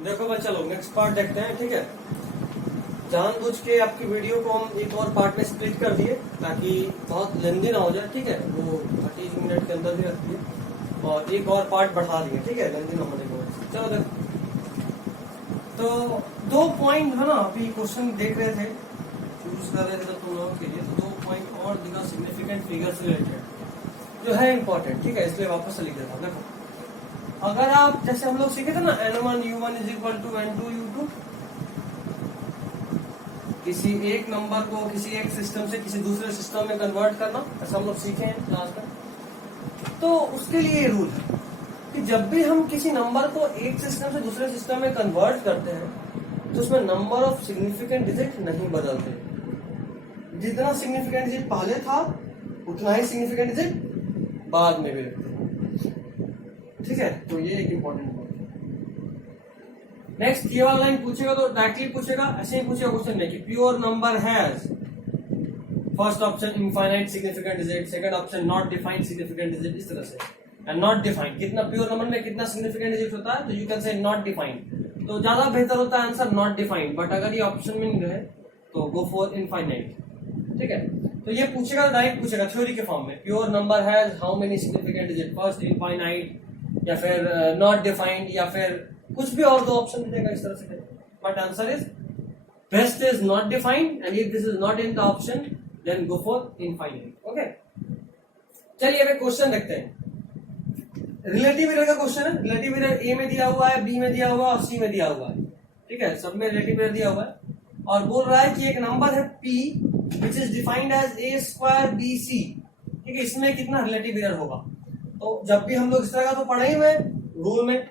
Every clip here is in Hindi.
देखो भाई, चलो नेक्स्ट पार्ट देखते हैं। ठीक है, जानबूझ के आपकी वीडियो को हम एक और पार्ट में स्प्लिट कर दिए ताकि बहुत लेंदी ना हो जाए। ठीक है, वो 30 मिनट के अंदर भी रखती है और एक और पार्ट बढ़ा दिए। ठीक है, लेंदी ना होने की वजह से। चलो देखो, तो 2 पॉइंट है ना, अभी क्वेश्चन देख रहे थे, चूज कर रहे थे तुम लोगों के लिए, तो 2 पॉइंट और दिखा सिग्निफिकेंट फिगर से रिलेटेड जो है इंपॉर्टेंट। ठीक है, इसलिए वापस से लिख देता हूँ। देखो, अगर आप जैसे हम लोग सीखे थे ना n1 u1 is equal to n2 u2, किसी एक नंबर को किसी एक सिस्टम से किसी दूसरे सिस्टम में कन्वर्ट करना, ऐसा हम लोग सीखे हैं क्लास में। तो उसके लिए रूल है कि जब भी हम किसी नंबर को एक सिस्टम से दूसरे सिस्टम में कन्वर्ट करते हैं तो उसमें नंबर ऑफ सिग्निफिकेंट डिजिट नहीं बदलते। जितना सिग्निफिकेंट डिजिट पहले था उतना ही सिग्निफिकेंट डिजिट बाद में भी रखते हैं। ठीक है, तो ये एक इंपॉर्टेंट पॉइंट है। नेक्स्ट, ये वाला लाइन पूछेगा तो डायरेक्टली पूछेगा, ऐसे ही पूछेगा क्वेश्चन में कि pure number has, first option infinite significant digit, second epsilon naught defined significant digit, इस तरह से। एंड नॉट डिफाइंड, कितना प्योर नंबर में कितना सिग्निफिकेंट डिजिट होता है, तो you can say not defined, तो ज्यादा बेहतर होता है आंसर नॉट डिफाइंड। बट अगर ये ऑप्शन में नहीं रहे तो गो फॉर इनफाइनाइट। ठीक है, तो ये पूछेगा, डायरेक्ट पूछेगा थ्योरी के फॉर्म में, pure number has how many significant digit, first infinite या फिर नॉट डिफाइंड या फिर कुछ भी और 2 ऑप्शन देगा, इस तरह से। But answer is best is not defined and if this is not in the option then go for infinite. Okay, चलिए अब क्वेश्चन देखते हैं। रिलेटिव एरर का क्वेश्चन है। रिलेटिव एरर ए में दिया हुआ है, बी में दिया हुआ है और सी में दिया हुआ है। ठीक है, सब में रिलेटिव एरर दिया हुआ है और बोल रहा है कि एक नंबर है p which is defined as a square bc। ठीक है, इसमें कितना रिलेटिव एरर होगा। तो जब भी हम लोग इस तरह का तो पढ़े ही हुए रूल में,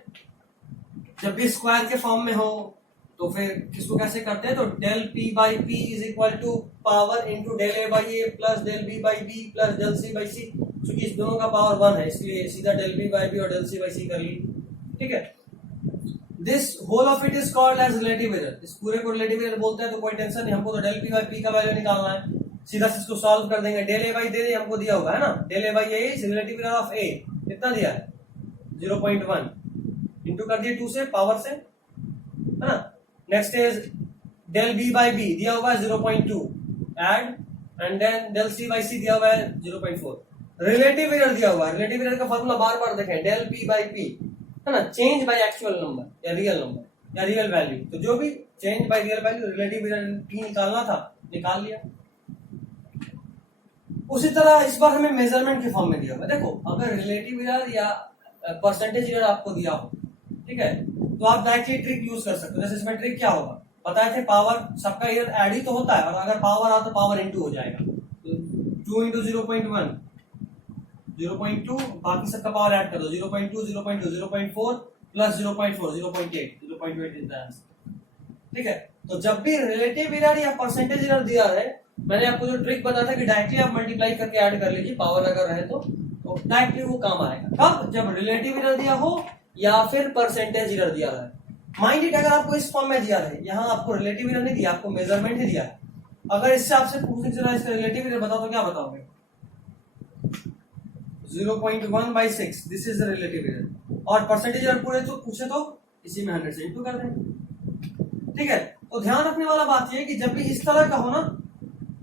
जब भी स्क्वायर के फॉर्म में हो तो फिर किसको कैसे करते हैं, तो del p by p is equal to power into del a by a plus del b by b plus del c by c। क्योंकि इस दोनों का पावर 1 है इसलिए सीधा डेल b बाई b और डेल c बाई c कर ली। ठीक है, this whole of it is called as relative error. इस पूरे को रिलेटिव एरर बोलते हैं। तो कोई टेंशन नहीं, हमको तो डेल p बाई p का वैल्यू निकालना है, सीधा से इसको सॉल्व कर देंगे। Del a by del a हमको दिया होगा है ना, del a by a is relative error of a, कितना दिया है 0.1, इंटू कर दिए 2 से पावर से, है ना। Next is del b by b दिया हुआ है 0.2, add and then del c by c दिया हुआ है 0.4। रिलेटिव एरर दिया हुआ है, रिलेटिव एरर का फॉर्मूला बार बार देखें, डेल p बाई p, है ना, चेंज बाय एक्चुअल नंबर या रियल नंबर या रियल वैल्यू। तो जो भी change by real value, relative error p निकालना था, निकाल लिया। उसी तरह इस बार हमें मेजरमेंट के फॉर्म में दिया हुआ है। देखो, अगर रिलेटिव एरर या परसेंटेज एरर आपको दिया हो, ठीक है, तो आप डायरेक्टली ट्रिक यूज कर सकते हो। जैसे इसमें ट्रिक क्या होगा बताए थे, पावर सबका एरर ऐड ही तो होता है और अगर पावर आ तो पावर इनटू हो जाएगा। तो 2 इंटू 0.1 0.2, बाकी सबका पावर ऐड कर दो, 0.2 0.2 0.4 प्लस 0.4 0.8 इज द आंसर। ठीक है, तो जब भी रिलेटिव एरर या परसेंटेज एरर दिया है, मैंने आपको जो ट्रिक बताया था कि डायरेक्टली आप मल्टीप्लाई करके ऐड कर लीजिए, पावर अगर रहे तो डायरेक्टली वो काम आएगा। कब, जब रिलेटिव एरर दिया हो या फिर परसेंटेज एरर दिया है। माइंड इट, अगर आपको इस फॉर्म में दिया है, यहाँ आपको रिलेटिव एरर नहीं दिया, आपको मेजरमेंट ही दिया है। अगर इससे आपसे पूछने चला इसका रिलेटिव एरर बताओ तो क्या बताओगे, 0.1/6, this is the relative error. और परसेंटेज एरर पूरे तो पूछे तो इसी में 100 से इंटू कर देंगे। ठीक है, तो ध्यान रखने वाला बात यह कि जब भी इस तरह का हो ना,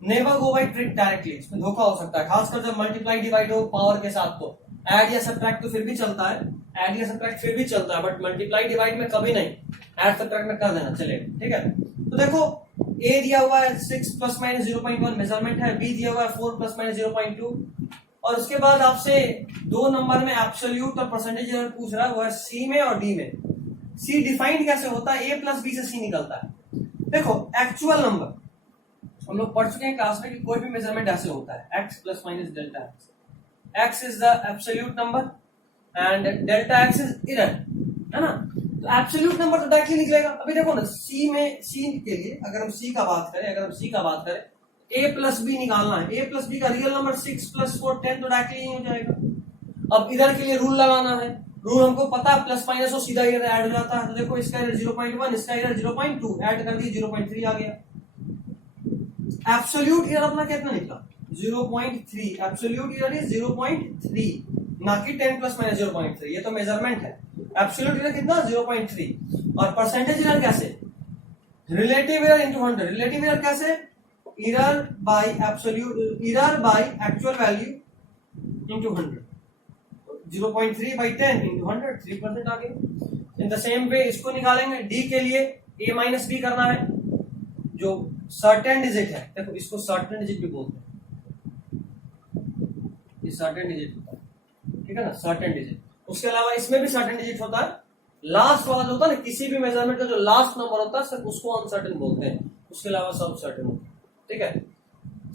never go by trick directly, इसमें धोखा हो सकता है, खासकर जब मल्टीप्लाई डिवाइड हो पावर के साथ। तो ऐड या सब्ट्रैक्ट तो फिर भी चलता है, ऐड या सब्ट्रैक्ट फिर भी चलता है, बट मल्टीप्लाई डिवाइड में कभी नहीं, ऐड सब्ट्रैक्ट में कर देना चलेगा। ठीक है, तो देखो a दिया हुआ है 6 प्लस माइनस 0.1 मेजरमेंट है, b दिया हुआ है 4 प्लस माइनस 0.2, और उसके बाद आपसे 2 नंबर में एब्सोल्यूट और परसेंटेज एरर पूछ रहा है, वो है c में और d में। c डिफाइंड कैसे होता है, a प्लस b से c निकलता है। देखो, एक्चुअल नंबर हम लोग पढ़ चुके हैं क्लास में कि कोई भी मेजरमेंट ऐसे होता है, x plus minus delta x, x is the absolute number and delta x is error, है ना। तो एब्सोल्यूट नंबर तो डायरेक्टली निकलेगा। अभी देखो ना, c में c के लिए अगर हम c का बात करें, a प्लस b निकालना है, a प्लस b का रियल नंबर 6 प्लस 4 10, तो डायरेक्टली ही हो जाएगा। अब इधर के लिए रूल लगाना है, रूल हमको पता है, प्लस माइनस हो सीधा एरर ऐड हो जाता है। तो देखो, इसका एरर 0.1, इसका एरर 0.2, ऐड कर दिए 0.3 आ गया। एब्सोल्यूट एरर अपना कितना निकला 0.3, एब्सोल्यूट एरर इज 0.3, ना कि 10 प्लस माइनस 0.3। ये तो मेजरमेंट है। एब्सोल्यूट एरर कितना 0.3 और परसेंटेज एरर कैसे relative error into 100 relative error कैसे error by absolute error by actual value into 100 0.3 by 10 into 100 3% आ गई। इन द सेम वे इसको निकालेंगे डी के लिए a माइनस बी करना है जो सर्टेन डिजिट है। देखो इसको सर्टेन डिजिट भी बोलते हैं, ये सर्टेन डिजिट होता है, ठीक है ना, सर्टेन डिजिट। उसके अलावा इसमें भी सर्टेन डिजिट होता है। लास्ट वाला जो होता है ना, किसी भी मेजरमेंट का जो लास्ट नंबर होता है सिर्फ उसको अनसर्टेन बोलते हैं, उसके अलावा सब सर्टेन होता है, ठीक है।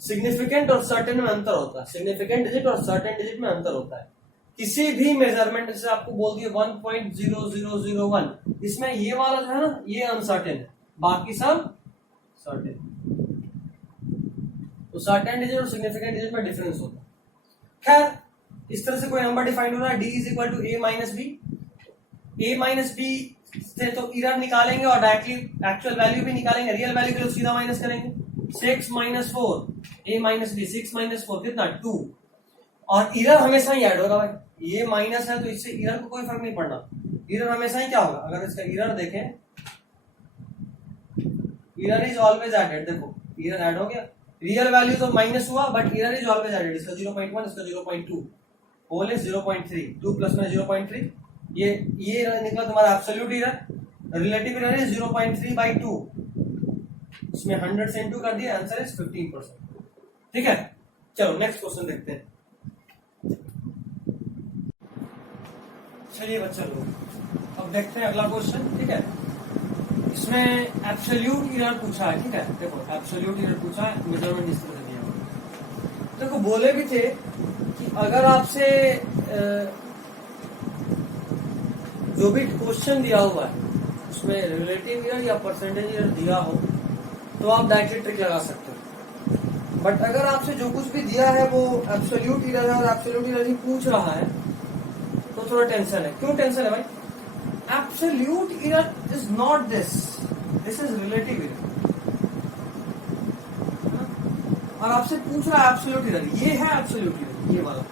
सिग्निफिकेंट और सर्टेन में अंतर होता है, सिग्निफिकेंट डिजिट और सर्टेन डिजिट में अंतर होता है। किसी भी मेजरमेंट जैसे आपको बोल दिए 1.0001 इसमें ये वाला जो है ना ये अनसर्टेन है, बाकी सब सर्टेन। तो सर्टेन डिजिट और सिग्निफिकेंट डिजिट में डिफरेंस होता है। खैर इस तरह से कोई नंबर डिफाइन हो रहा है d is equal to a minus b. A minus b से तो एरर निकालेंगे और डायरेक्टली एक्चुअल वैल्यू भी निकालेंगे, रियल वैल्यू के लिए सीधा माइनस करेंगे। 6 माइनस 4 ए माइनस बी 6 माइनस 4 कितना 2 और एरर हमेशा ही ऐड होगा भाई, ये माइनस है तो इससे एरर को कोई फर्क नहीं पड़ना, एरर हमेशा ही क्या होगा। अगर इसका एरर देखें एरर इज ऑलवेज एडेड, देखो एरर ऐड हो गया, रियल वैल्यू तो माइनस हुआ but error is always added. इसका 0.1 इसका 0.2 होल इज 0.3 2 प्लस में 0.3 ये निकला तुम्हारा absolute error. Relative error is 0.3 by 2 इसमें 100 से इनटू कर दिया, आंसर इज 15%, ठीक है। चलो नेक्स्ट क्वेश्चन देखते हैं। चलिए बच्चा लोग अब देखते हैं अगला क्वेश्चन, ठीक है। इसमें एब्सोल्यूट एरर पूछा है, ठीक है। देखो एब्सोल्यूट एरर पूछा है, मेजरमेंट इस तरह से दिया हुआ। देखो बोले भी थे कि अगर आपसे जो भी क्वेश्चन दिया हुआ है उसमें रिलेटिव एरर या परसेंटेज एरर दिया हो तो आप डायरेक्टली ट्रिक लगा सकते हो। बट अगर आपसे जो कुछ भी दिया है वो एब्सोल्यूट एरर है और एब्सोल्यूट एरर ही पूछ रहा है तो थोड़ा टेंशन है। क्यों टेंशन है भाई? Absolute error is not this is relative error और आपसे पूछ रहा है एब्सोल्यूट एरर, ये है एब्सोल्यूट एरर, ये वाला।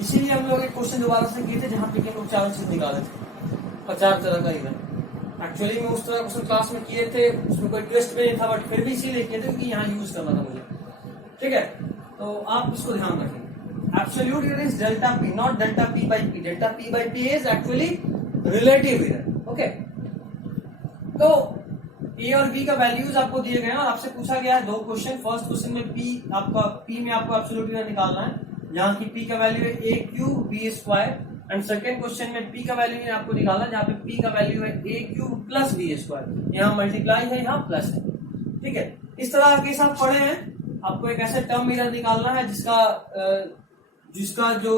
इसीलिए हम लोग एक क्वेश्चन दोबारा से किए थे जहां पे कि हम लोग 4 चीज निकाले थे, 50 तरह का एरर। एक्चुअली में उस तरह क्वेश्चन क्लास में किए थे, उसमें कोई ट्विस्ट भी नहीं था बट फिर भी इसीलिए किए थे क्योंकि यहाँ यूज करना था मुझे, ठीक है। तो आप इसको ध्यान रखें, absolute error is delta P not delta p by P. Delta p by p is actually relative error, okay. तो ए और बी का वैल्यूज आपको दिए गए हैं और आपसे पूछा गया है 2 क्वेश्चन। फर्स्ट क्वेश्चन में पी में आपको एब्सोल्यूट एरर निकालना है जहां की पी का वैल्यू है a cube b square and second question में पी का वैल्यू है आपको निकालना जहां पे पी का वैल्यू है a cube plus b square. यहाँ मल्टीप्लाई है, यहाँ प्लस है, ठीक है। इस तरह के साथ पढ़े हैं। आपको एक ऐसे टर्म एरर निकालना है जिसका जो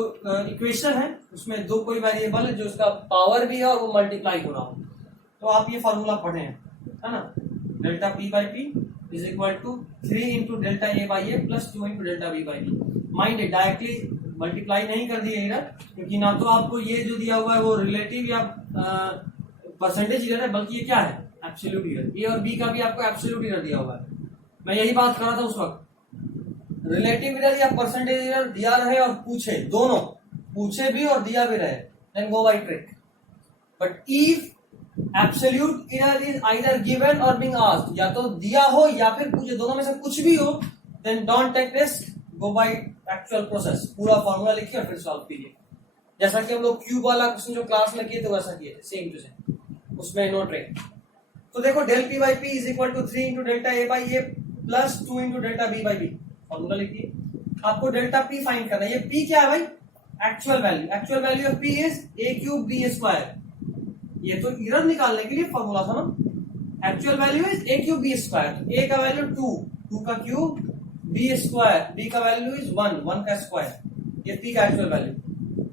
इक्वेशन है उसमें 2 कोई वेरिएबल है जो उसका पावर भी है और वो मल्टीप्लाई हो रहा हो। तो आप ये फॉर्मूला पढ़े हैं, है ना। Delta p by p is equal to 3 into delta a by a plus 2 into delta b by b. Mind directly multiply नहीं कर दिए एरर क्योंकि ना तो आपको ये जो दिया हुआ है वो रिलेटिव या परसेंटेज एरर है बल्कि ये क्या है एब्सोल्यूट एरर। ए और बी का भी आपको एब्सोल्यूट एरर दिया हुआ है। मैं यही बात कर रहा था उस वक्त, रिलेटिव एरर या परसेंटेज एरर दिया रहे और पूछे, दोनों पूछे भी और दिया भी रहे, then go by trick. But if absolute error is either given or being asked, या तो दिया हो या फिर पूछे, दोनों में से कुछ भी हो, then don't take risk, go by actual process. पूरा फॉर्मूला लिखिए और फिर सॉल्व कीजिए। जैसा कि हम लोग क्यूब वाला क्वेश्चन जो क्लास में किए थे वैसा किए थे, सेम टू सेम, उसमें नो ट्रिक। तो देखो del p by p is equal to 3 into delta a by a plus 2 into delta b by b. Formula लिखिए। आपको डेल्टा पी फाइंड करना है। ये पी क्या है भाई? Actual value. Actual value of p is a cube b square. ये तो एरर निकालने के लिए फॉर्मूला था ना। Actual value is a cube b square. A का वैल्यू 2 का क्यूब बी स्क्वायर, बी का वैल्यू इज 1 का स्क्वायर। ये पी का actual value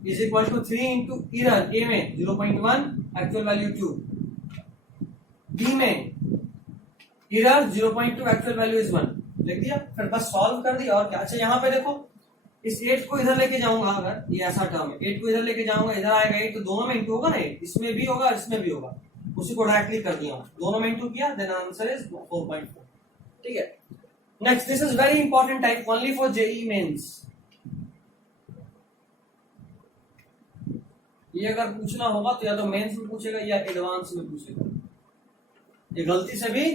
is equal to 3 into error a में 0.1 एक्चुअल वैल्यू 2, बी में एरर 0.2 एक्चुअल वैल्यू इज 1। लिख दिया, फिर बस सॉल्व कर दिया और क्या। अच्छा यहाँ पे देखो इस 8 को इधर लेके जाऊंगा, अगर ये ऐसा टर्म है 8 को इधर लेके जाऊंगा, इधर आएगा 8 तो दोनों में इंटू होगा ना, इसमें भी होगा इसमें भी होगा। उसी को डायरेक्टली कर दिया, दोनों में इंटू किया, देन आंसर इज 4.4। ठीक है। Next, this is very important type only for JEE Mains. ये अगर पूछना होगा तो या तो मेंस में पूछेगा या एडवांस में पूछेगा। ये गलती से भी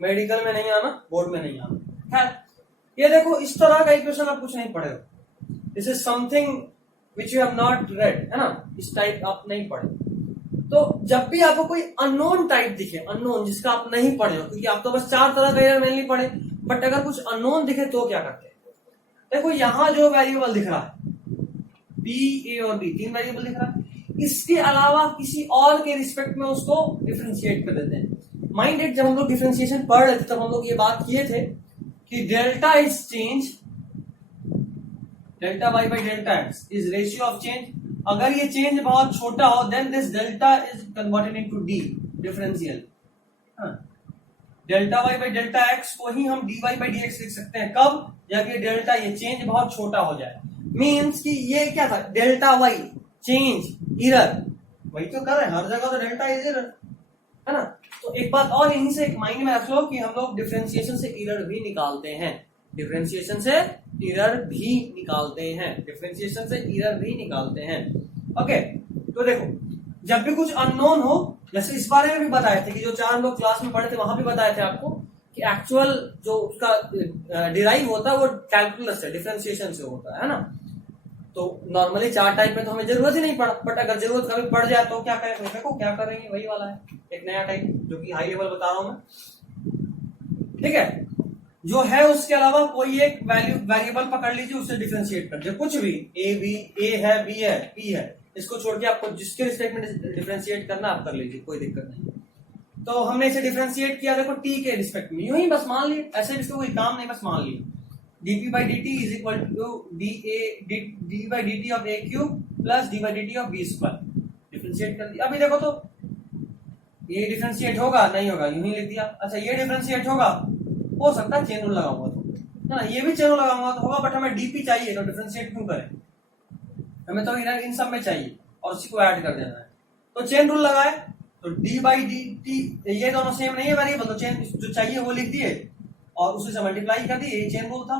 मेडिकल में नहीं आना, बोर्ड में नहीं आना। खैर, ये देखो इस तरह का इक्वेशन आप कुछ नहीं पढ़े हो, this is something which you have not red, है ना, इस टाइप आप नहीं पढ़े। तो जब भी आपको कोई अननोन टाइप दिखे, अननोन जिसका आप नहीं पढ़े हो, क्योंकि आप तो बस 4 तरह का एरर नहीं पढ़े, बट अगर कुछ अननोन दिखे तो क्या करते हैं? देखो यहां जो वेरिएबल दिख रहा है बी, ए और बी, 3 वेरिएबल दिख रहा है, इसके अलावा किसी और के रिस्पेक्ट में उसको डिफरेंशिएट कर देते हैं। माइंड इट, जब हम लोग डिफरेंशिएशन पढ़ रहे थे तब हम लोग ये बात किए थे कि delta is change, delta y by delta x is ratio of change. अगर ये चेंज बहुत छोटा हो then this delta is converted into d, differential. Delta y by delta x को ही हम d y by d x लिख सकते हैं। कब? जब ये डेल्टा, ये चेंज बहुत छोटा हो जाए। मीन्स कि ये क्या था, डेल्टा वाई चेंज इरर, वही तो कर रहे हैं हर जगह, तो डेल्टा इज इरर, है ना। तो एक बात और यहीं से एक माइंड में रख लो कि हम लोग डिफरेंशिएशन से इरर भी निकालते हैं, डिफरेंशिएशन से इरर भी निकालते हैं, डिफरेंशिएशन से इरर भी निकालते हैं। ओके, तो देखो जब भी कुछ अननोन हो, जैसे इस बारे में भी बताए थे कि जो 4 लोग क्लास में पढ़े थे वहां भी बताए थे आपको कि एक्चुअल जो उसका डिराइव होता है वो कैलकुलस से, डिफरेंशिएशन से होता है ना। तो नॉर्मली 4 टाइप में तो हमें जरूरत ही नहीं पड़ा, बट अगर जरूरत कभी पड़ जाए तो क्या करेंगे? देखो क्या करेंगे, वही वाला है एक नया टाइप जो कि हाई लेवल बता रहा हूं मैं। ठीक है, जो है उसके अलावा कोई एक वेरिएबल पकड़ लीजिए, उससे डिफरेंशिएट कर दीजिए, कुछ भी, ए बी, ए है, बी है, पी है, इसको छोड़ के आपको जिसके रिस्पेक्ट में डिफरेंशिएट करना आप कर लीजिए, कोई दिक्कत नहीं। तो हमने इसे डिफरेंशिएट किया, देखो टी के रिस्पेक्ट में, यूं ही बस मान लिए, ऐसे भी इसको कोई काम नहीं, बस मान लिए dp by dt is equal to d by dt of a cube plus d by dt of b square। Differentiate कर दिया। अभी देखो तो ये डिफरेंशिएट होगा नहीं होगा, यूं ही लिख दिया। अच्छा ये डिफरेंशिएट होगा, हो सकता है चेन रूल लगाऊंगा तो ना, ये भी चेन रूल लगाऊंगा तो होगा, बट हमें डीपी चाहिए तो डिफरेंशिएट क्यों करें, हमें तो इन सब में चाहिए और उसी को ऐड कर देना है। तो चेन रूल लगाए तो डी बाई डी टी, ये दोनों सेम नहीं है वेरिएबल, तो चेन जो चाहिए वो लिख दिए और उसी से मल्टीप्लाई कर दिए, ये चेन रूल था।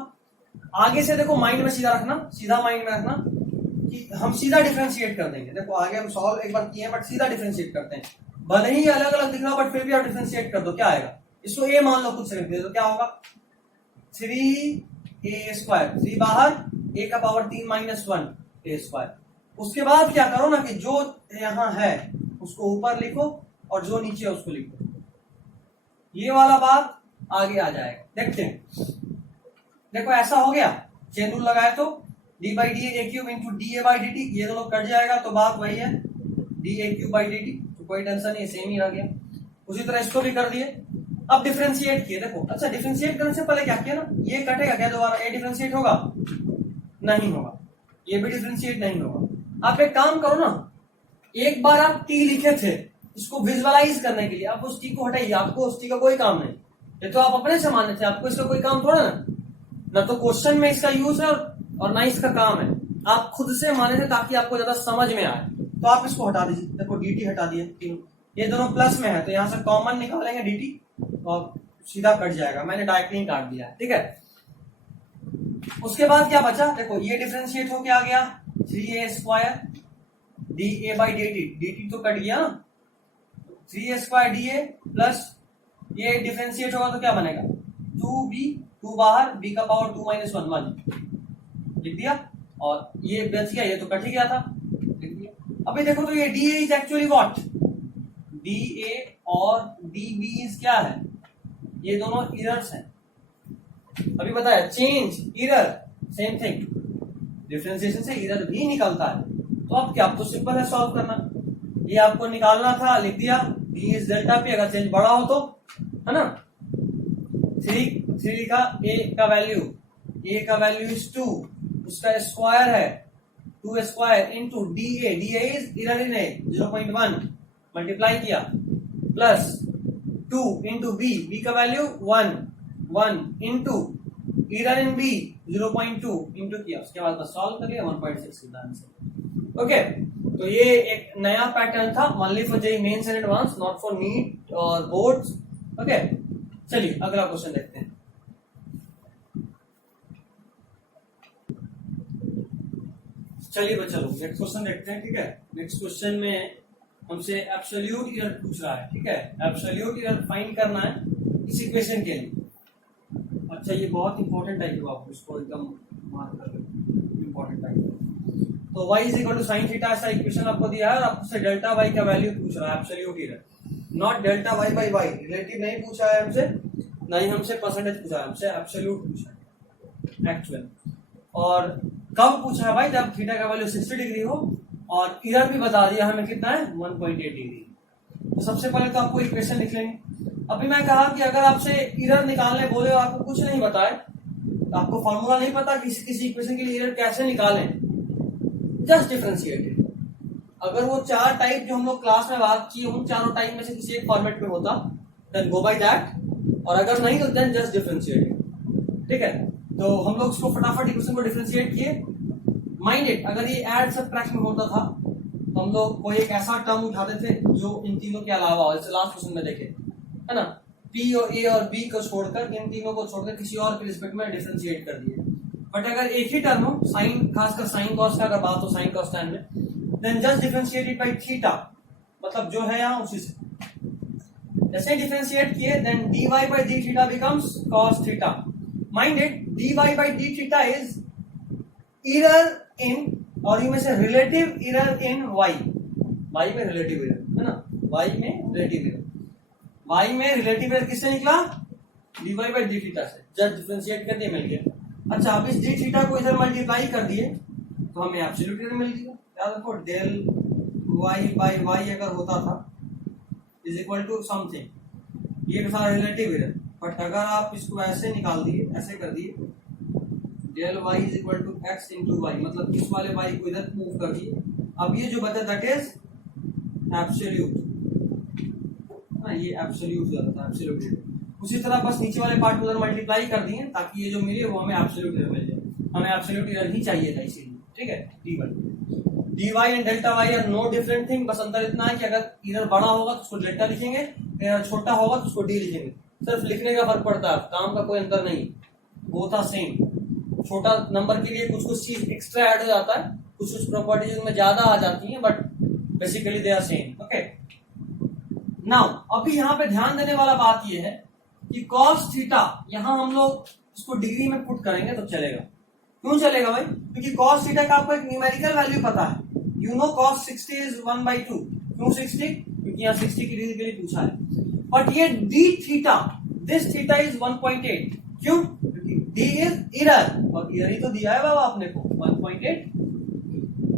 आगे से देखो माइंड में सीधा रखना, सीधा माइंड में रखना कि हम सीधा डिफरेंशिएट कर देंगे। देखो आगे हम सॉल्व एक बार किए हैं बट सीधा डिफरेंशिएट करते हैं, भले ही अलग अलग दिख रहा बट फिर भी आप डिफरेंशिएट कर दो, क्या आएगा? इसको ए मान लो, खुद से लिख दे तो क्या होगा, 3a स्क्वायर, 3 बाहर, a का पावर 3 माइनस 1 a स्क्वायर। उसके बाद क्या करो ना कि जो यहाँ है उसको ऊपर लिखो और जो नीचे है उसको लिखो, ये वाला बात आगे आ जाएगा। देखते हैं, देखो ऐसा हो गया, चेन रूल लगाए तो D by D A cube into D A by D T, ये दोनों कट जाएगा तो बात वही है D A cube by D T, तो कोई टेंशन नहीं, सेम ही रह गया। उसी तरह इसको भी कर दिए। अब डिफरेंशिएट किए, देखो अच्छा डिफरेंशिएट करने से पहले क्या किया ना, ये कटेगा क्या दोबारा, ए डिफरेंशिएट होगा नहीं होगा, ये भी डिफरेंशिएट नहीं होगा। आप एक काम करो ना, एक बार आप टी लिखे थे, इसको विजुअलाइज करने के लिए आप उस टी को हटाइए, आपको उस टी का कोई काम नहीं, ये तो आप अपने से माने थे, आपको इसका कोई काम थोड़ा ना तो क्वेश्चन में इसका यूज है और ना इसका काम है, आप खुद से माने थे ताकि आपको ज्यादा समझ में आए। तो आप इसको हटा दीजिए, देखो dt हटा दिए, ये दोनों प्लस में है तो यहां से कॉमन निकालेंगे dt और सीधा कट जाएगा, मैंने डायरेक्टली काट दिया है। ठीक है, उसके बाद क्या बचा, देखो ये डिफरेंशिएट होके आ गया 3a square da by dt तो कट गया ना, 3a स्क्वायर da प्लस ये डिफरेंशिएट होगा तो क्या बनेगा 2b, 2 बाहर, b का पावर 2 माइनस 1 1 लिख दिया और ये बच गया, ये तो कट ही गया था, लिख दिया। अभी देखो तो ये dA is actually what, dA और dB इज क्या है, ये दोनों इरर्स हैं। अभी बताया change error same thing, differentiation से इरर भी निकलता है। तो अब क्या, तो सिंपल है सॉल्व करना, ये आपको निकालना था, लिख दिया d इज डेल्टा p, अगर चेंज बड़ा हो तो, है ना, 3 का a का वैल्यू इज 2, उसका स्क्वायर है 2 square into da is error in a 0.1 multiply किया प्लस 2 इंटू b का वैल्यू 1 इंटू इरर इन b 0.2 इंटू किया, उसके बाद बस सॉल्व करिए 1.6 का आंसर। ओके, तो ये एक नया पैटर्न था, only for JEE Mains and advance, not for NEET or boards. Okay, चलिए अगला क्वेश्चन देखते हैं। चलिए बच्चा लोग नेक्स्ट क्वेश्चन देखते हैं। ठीक है, नेक्स्ट क्वेश्चन में हमसे एब्सोल्यूट एरर पूछ रहा है। ठीक है, एब्सोल्यूट एरर फाइंड करना है इस इक्वेशन के लिए। अच्छा, ये बहुत इंपॉर्टेंट है, आपको इसको एकदम मार्क कर लो, इंपॉर्टेंट है। तो y is equal to sine theta ऐसा इक्वेशन आपको दिया है और आपसे डेल्टा y का वैल्यू पूछ रहा है, absolute error, not delta y by y। Relative नहीं पूछा है हमसे, नहीं हमसे परसेंटेज पूछा है, हमसे एब्सोल्यूट पूछा है एक्चुअल। और कब पूछा है भाई? जब थीटा का वैल्यू 60 डिग्री हो और एरर भी बता दिया हमें कितना है, 1.8 डिग्री। तो सबसे पहले तो आपको इक्वेशन लिख लेंगे। अभी मैं कहा कि अगर आपसे एरर निकालने बोले और आपको कुछ नहीं बताए, तो आपको फॉर्मूला नहीं पता किसी इक्वेशन के लिए एरर कैसे निकालें, जस्ट डिफरेंशिएट इट। अगर वो 4 टाइप जो हम लोग क्लास में बात की उन चारों टाइप में से किसी एक फॉर्मेट में होता, देन गो बाय दैट, और अगर नहीं तो देन जस्ट डिफरेंशिएट इट। ठीक है, तो हम लोग उसको फटाफट इक्वेशन को डिफरेंशिएट किए। माइंड इट, अगर ये ऐड सबट्रैक्ट में होता था तो हम लोग कोई एक ऐसा टर्म उठाते थे जो इन तीनों के अलावा हो, जैसे लास्ट क्वेश्चन में देखे है ना, पी और ए और बी को छोड़कर, इन तीनों को छोड़कर किसी और के रिस्पेक्ट में डिफरेंशिएट कर दिए। बट अगर एक ही टर्म हो, साइन, खासकर साइन कॉस का अगर बात हो, साइन कॉस टैन में, then just differentiate it by theta, मतलब जो है यहाँ उसी से। जैसे डिफरेंशिएट किए then dy by d theta becomes cos theta. Mind it, dy by d theta is error in, और यू में से रिलेटिव एरर इन y में रिलेटिव एरर है ना, y में रिलेटिव एरर, y में रिलेटिव एरर किससे निकला? dy by d थीटा से। जस्ट डिफरेंशिएट कर दिए, मिल गया। अच्छा, अब इस d थीटा को इधर मल्टीप्लाई कर दिए तो हमें एब्सोल्यूट एरर मिल गया। याद रखो, डेल y बाई y अगर होता था इज इक्वल टू समथिंग, ये था रिलेटिव एरर। बट अगर आप इसको ऐसे निकाल दिए, ऐसे कर दिए, del y is equal to x into y, मतलब इस वाले y को इधर मूव कर दिए, अब ये जो बचा दैट इज एब्सोल्यूट, ये एब्सोल्यूट था, एब्सोल्यूट एरर। उसी तरह बस नीचे वाले पार्ट को उधर मल्टीप्लाई कर दिए ताकि ये जो मिले वो हमें एब्सोल्यूट एरर मिल जाए। हमें एब्सोल्यूट एरर ही चाहिए था इसीलिए। ठीक है, dy and delta y are no different thing, बस अंतर इतना है कि अगर एरर बड़ा होगा तो उसको डेल्टा लिखेंगे, एरर छोटा होगा तो उसको डी लिखेंगे। सिर्फ लिखने का फर्क पड़ता है, काम का कोई अंतर नहीं, वो था सेम। छोटा नंबर के लिए कुछ कुछ चीज एक्स्ट्रा ऐड हो जाता है, कुछ कुछ प्रॉपर्टीज उनमें ज्यादा आ जाती हैं, but basically they are same. Okay, now अभी यहाँ पे ध्यान देने वाला बात ये है कि cos थीटा यहाँ हम लोग इसको डिग्री में पुट करेंगे तो चलेगा। क्यों चलेगा भाई? क्योंकि cos थीटा का आपको एक न्यूमेरिकल वैल्यू पता है, यू नो cos 60 इज 1/2। क्यों 60? क्योंकि यहाँ 60 की डिग्री के लिए पूछा है। बट ये d theta, this theta is 1.8। क्यों? क्योंकि d इज एरर, और एरर ही तो दिया है बाबा आपने को 1.8।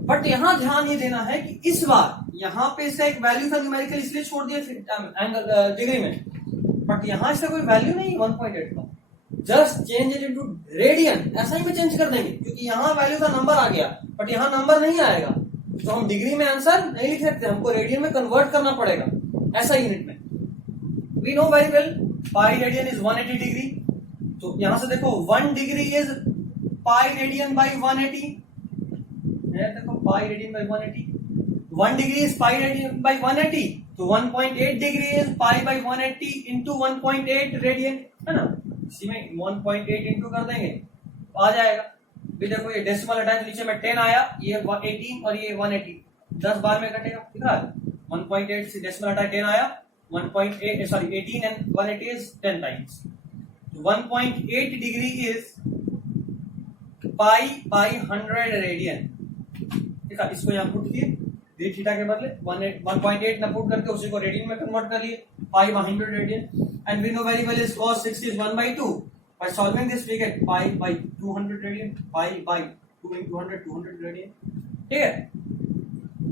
बट यहाँ ध्यान ये देना है कि इस बार यहाँ पे इसका एक वैल्यू था न्यूमेरिकल, इसलिए छोड़ दिया एंगल डिग्री में, बट यहाँ इसका कोई वैल्यू नहीं 1.8 का। Just change it into radian, ऐसा ही में चेंज कर देंगे, क्योंकि यहाँ वैल्यू का नंबर आ गया बट यहाँ नंबर नहीं आएगा, तो हम डिग्री में आंसर नहीं लिख सकते, हमको रेडियन में कन्वर्ट करना पड़ेगा ऐसा यूनिट में। We know very well pi radian is 180 degree, तो यहां से देखो 1 degree is pi radian by 180, देखो pi radian by 180, 1 degree is pi radian by 180, तो 1.8 degree is pi by 180 into 1.8 radian, है ना। इसी में 1.8 इंटू कर देंगे तो आ जाएगा। भी देखो ये डेसिमल हटाए, नीचे में 10 आया, ये 18 और ये 180, 10 बार में कटेगा, ठीक है। 1.8 से डेसिमल हटाए 10 आया, 1.8 sorry 18 and 180 is 10 times, 1.8 degree is pi by 100 radian, ठीक है। इसको यहाँ पुट किए डी थीटा के बदले 1.8 में पुट करके उसी को रेडियन में कन्वर्ट कर लिए, pi by 100 radian, and we know very well is cos 60 is 1/2. By solving this we get pi by 200 radian, pi by 2 into 100, 200 radian, ठीक है।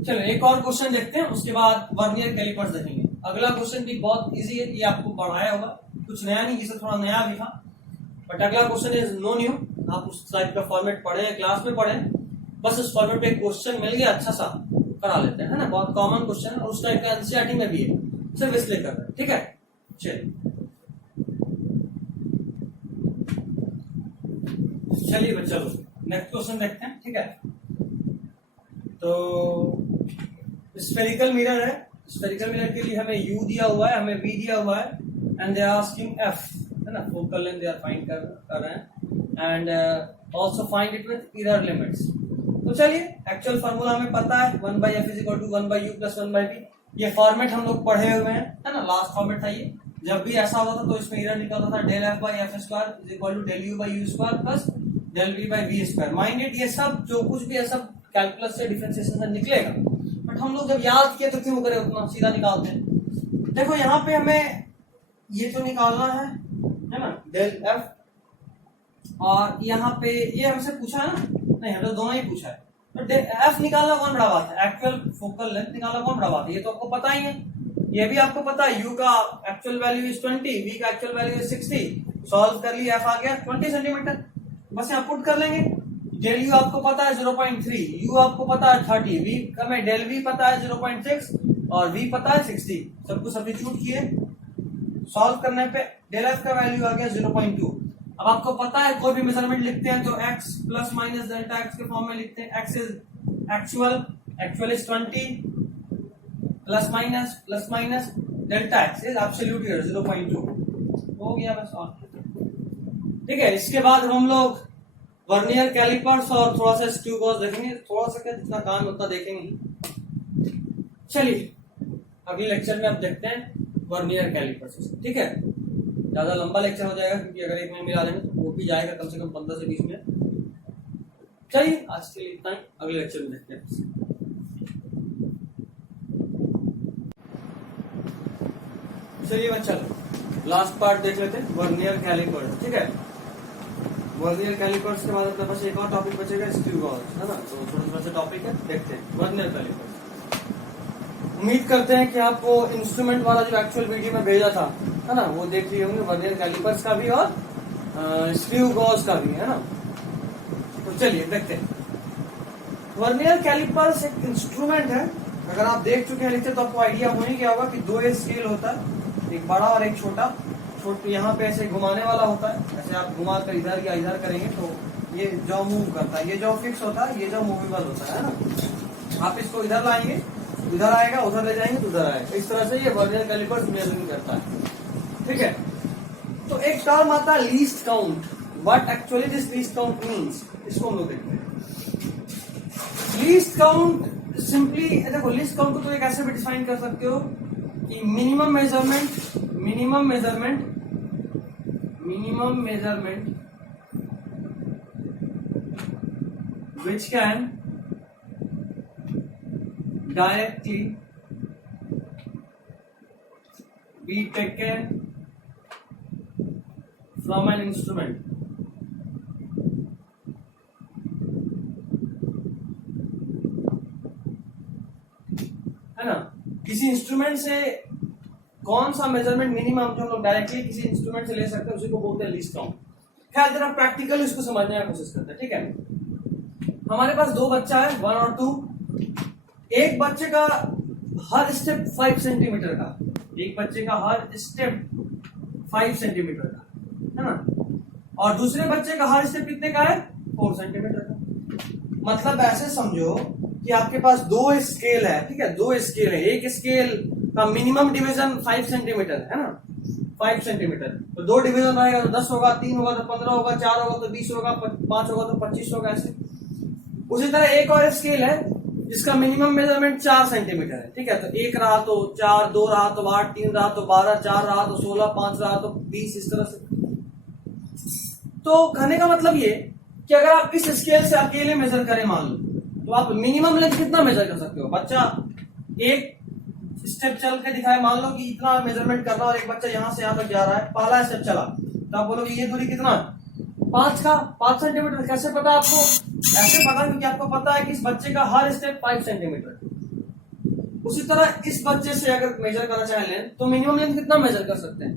चलो एक और क्वेश्चन देखते हैं, उसके बाद वर्नियर कैलिपर्स देखेंगे। अगला क्वेश्चन भी बहुत इजी है, ये आपको पढ़ाया होगा, कुछ नया नहीं, इसे थोड़ा नया भी था, बट अगला क्वेश्चन इज नो न्यू। आप उस टाइप का फॉर्मेट पढ़े हैं, क्लास में पढ़े, बस उस फॉर्मेट पे क्वेश्चन मिल गया अच्छा सा करा लेते हैं, है ना। बहुत कॉमन क्वेश्चन और उस टाइप का एनसीईआरटी में भी है, सिर्फ इसलिए कर रहे हैं, ठीक है। चलिए बच्चा लोग नेक्स्ट क्वेश्चन देखते हैं, ठीक है। तो स्फेरिकल मिरर है, स्फेरिकल मिरर के लिए हमें u दिया हुआ है, हमें v दिया हुआ है, and they are asking f, है ना, focal length they are find कर रहे हैं, and also find it with error limits. तो तो चलिए एक्चुअल फार्मूला हमें पता है 1/f = 1/u + 1/v। ये फॉर्मेट हम लोग पढ़े हुए हैं, है ना, लास्ट फॉर्मेट था ये। जब भी ऐसा होता था तो इसमें एरर निकलता था del f/f² = del u/u² + del v/v²। Mind it, ये सब जो कुछ भी है सब कैलकुलस से डिफरेंशिएशन से निकलेगा, बट हम लोग जब याद किए तो क्यों करें, उतना सीधा निकालते हैं। देखो यहाँ पे हमें ये तो निकालना है ना, del f, और यहाँ पे ये हमसे पूछा है ना, नहीं हम तो दोनों ही पूछा है। तो एफ निकालना कौन बड़ा बात है, एक्चुअल फोकल लेंथ निकालना कौन बड़ा बात है, ये तो आपको पता ही है। ये भी आपको पता है, यू का एक्चुअल वैल्यू इज 20, वी का एक्चुअल वैल्यू इज 60। सॉल्व कर लिया, एफ आ गया 20 सेंटीमीटर, बस यहाँ पुट कर लेंगे। डेल यू आपको पता है 0.3, यू आपको पता है 30, वी का में डेल वी पता है 0.6 और वी पता है 60। सबको सब्स्टिट्यूट किए, सॉल्व करने पे डेल एफ का वैल्यू आ गया 0.2। अब आपको पता है कोई भी मेजरमेंट लिखते हैं तो x ± डेल्टा x के फॉर्म में लिखते हैं। x is actual is 20 ± delta x is absolute here 0.2 हो गया बस। और ठीक है, इसके बाद हम लोग वर्नियर कैलिपर्स और थोड़ा सा स्क्रू गॉज देखेंगे, थोड़ा सा क्या जितना काम उतना देखेंगे। चलिए अगले लेक्चर में अब देखते हैं वर्नियर कैलिपर्स, ठीक है। ज्यादा लंबा लेक्चर हो जाएगा क्योंकि अगर 1 मिनट मिला लेंगे तो वो भी जाएगा कम से कम 15 से 20 मिनट। चलिए आज के लिए इतना ही, अगले लेक्चर में देखते हैं। चलिए बच्चा लास्ट पार्ट देख लेते हैं, वर्नियर कैलिपर्स, ठीक है। वर्नियर कैलिपर्स के बाद अपने पास एक और टॉपिक बचेगा, स्क्रू गॉज, है ना। तो थोड़ा सा टॉपिक है, देखते हैं वर्नियर कैलिपर्स। उम्मीद करते हैं कि आप वो इंस्ट्रूमेंट वाला जो एक्चुअल वीडियो में भेजा था, है ना, वो देख लिए होंगे, वर्नियर कैलिपर्स का भी और स्क्रू गॉज का भी, है ना। तो चलिए देखते हैं। वर्नियर कैलिपर्स एक इंस्ट्रूमेंट है, अगर आप देख चुके हैं लिखते तो आपको आइडिया हो ही गया होगा कि 2 स्केल होता है, एक बड़ा और एक छोटा। यहाँ पे ऐसे घुमाने वाला होता है, ऐसे आप घुमा कर इधर या इधर करेंगे तो ये जो मूव करता है, ये जो फिक्स होता है, ये जो मूवेबल होता है ना। आप इसको इधर लाएंगे, इधर आएगा, उधर ले जाएंगे तो उधर आएगा। इस तरह से ये वर्नियर कैलिपर्स मेजरिंग करता है, ठीक है। तो एक टर्म आता है least count, what actually this least count means, इसको हम लोग देखते हैं। लीस्ट काउंट सिंपली देखो, लीस्ट काउंट को तो एक ऐसे भी डिफाइन कर सकते हो कि minimum measurement which can directly be taken from an instrument, है ना। किसी इंस्ट्रूमेंट से कौन सा मेजरमेंट मिनिमम जो हम लोग डायरेक्टली किसी इंस्ट्रूमेंट से ले सकते हैं उसी को बोलते हैं लीस्ट काउंट। खैर जरा प्रैक्टिकली इसको समझने की कोशिश करते हैं, ठीक है। हमारे पास 2 बच्चा है, 1 और 2। एक बच्चे का हर स्टेप 5 सेंटीमीटर का, एक बच्चे का हर स्टेप 5 सेंटीमीटर का, है ना। और दूसरे बच्चे का हर स्टेप कितने का है, 4 सेंटीमीटर का। मतलब ऐसे समझो कि आपके पास 2 स्केल है, ठीक है, 2 स्केल है। एक स्केल का मिनिमम डिवीजन 5 सेंटीमीटर है ना, 5 सेंटीमीटर। तो 2 डिवीजन रहेगा तो 10 होगा, 3 होगा तो 15 होगा, 4 होगा तो 20 होगा, 5 होगा तो 25 होगा, ऐसे। उसी तरह एक और स्केल है जिसका मिनिमम मेजरमेंट 4 सेंटीमीटर है, ठीक है। तो 1 रहा तो 4, 2 रहा तो 8, 3 रहा तो 12, 4 रहा तो 16, 5 रहा तो 20, इस तरह से। तो कहने का मतलब ये कि अगर आप इस स्केल से अकेले मेजर करें मान लो, तो आप मिनिमम लेंथ कितना मेजर कर सकते हो। बच्चा एक स्टेप चल के दिखाए, मान लो कि इतना मेजरमेंट करना, और एक बच्चा यहां से यहां तक जा रहा है, पहला स्टेप चला, तो आप बोलोगे ये दूरी कितना, 5 सेंटीमीटर। कैसे पता आपको, ऐसे पता क्योंकि आपको पता है कि इस बच्चे का हर स्टेप 5 सेंटीमीटर। उसी तरह इस बच्चे से अगर मेजर करना चाहे लेंथ, तो मिनिमम लेंथ कितना मेजर कर सकते हैं,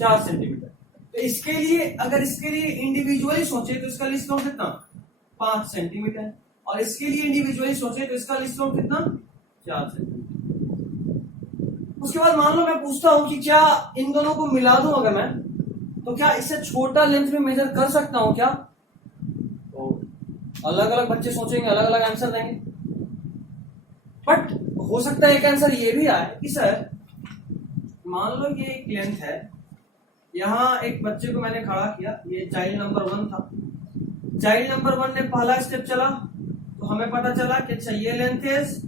4 सेंटीमीटर। तो इसके लिए अगर इसके लिए इंडिविजुअली सोचे तो इसका लीस्ट काउंट कितना, 5 सेंटीमीटर, और इसके लिए इंडिविजुअली सोचे तो इसका लीस्ट काउंट कितना, 4 सेंटीमीटर। उसके बाद मान लो मैं पूछता हूं कि क्या इन दोनों को मिला दूं अगर मैं, तो क्या इससे छोटा लेंथ में मेजर कर सकता हूं क्या। तो अलग अलग बच्चे सोचेंगे, अलग अलग आंसर देंगे, बट हो सकता है एक आंसर ये भी आए कि सर मान लो ये एक लेंथ है, यहां एक बच्चे को मैंने खड़ा किया, ये चाइल्ड नंबर 1 था। चाइल्ड नंबर 1 ने पहला स्टेप चला, तो हमें पता चला कि अच्छा ये length is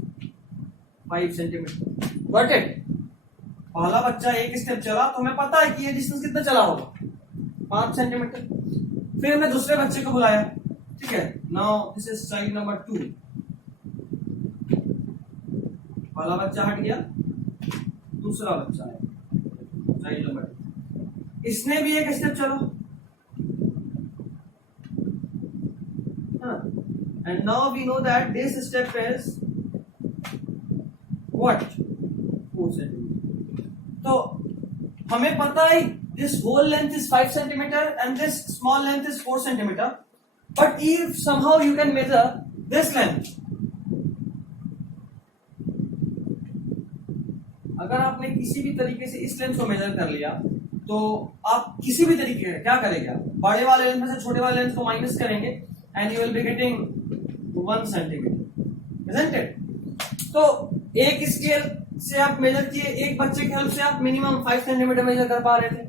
5 centimetre. Got it. पहला बच्चा एक स्टेप चला तो हमें पता है कि ये डिस्टेंस कितना चला होगा, 5 सेंटीमीटर। फिर हमने दूसरे बच्चे को बुलाया, ठीक है। Now this is child number 2। पहला बच्चा हट गया, दूसरा बच्चा है चाइल्ड नंबर 2। इसने भी एक स्टेप चला, and now we know that this step is what 4 centimeter। तो हमें पता है this whole length is 5 centimeter and this small length is 4 centimeter, but if somehow you can measure this length, अगर आपने किसी भी तरीके से इस लेंथ को मेजर कर लिया तो आप किसी भी तरीके से क्या करेंगे, बड़े वाले लेंथ में से छोटे वाले लेंथ को माइनस करेंगे and you will be getting 1 centimetre, isn't it? तो एक स्केल से आप मेजर किए, एक बच्चे के हेल्प से आप मिनिमम 5 सेंटीमीटर मेजर कर पा रहे थे,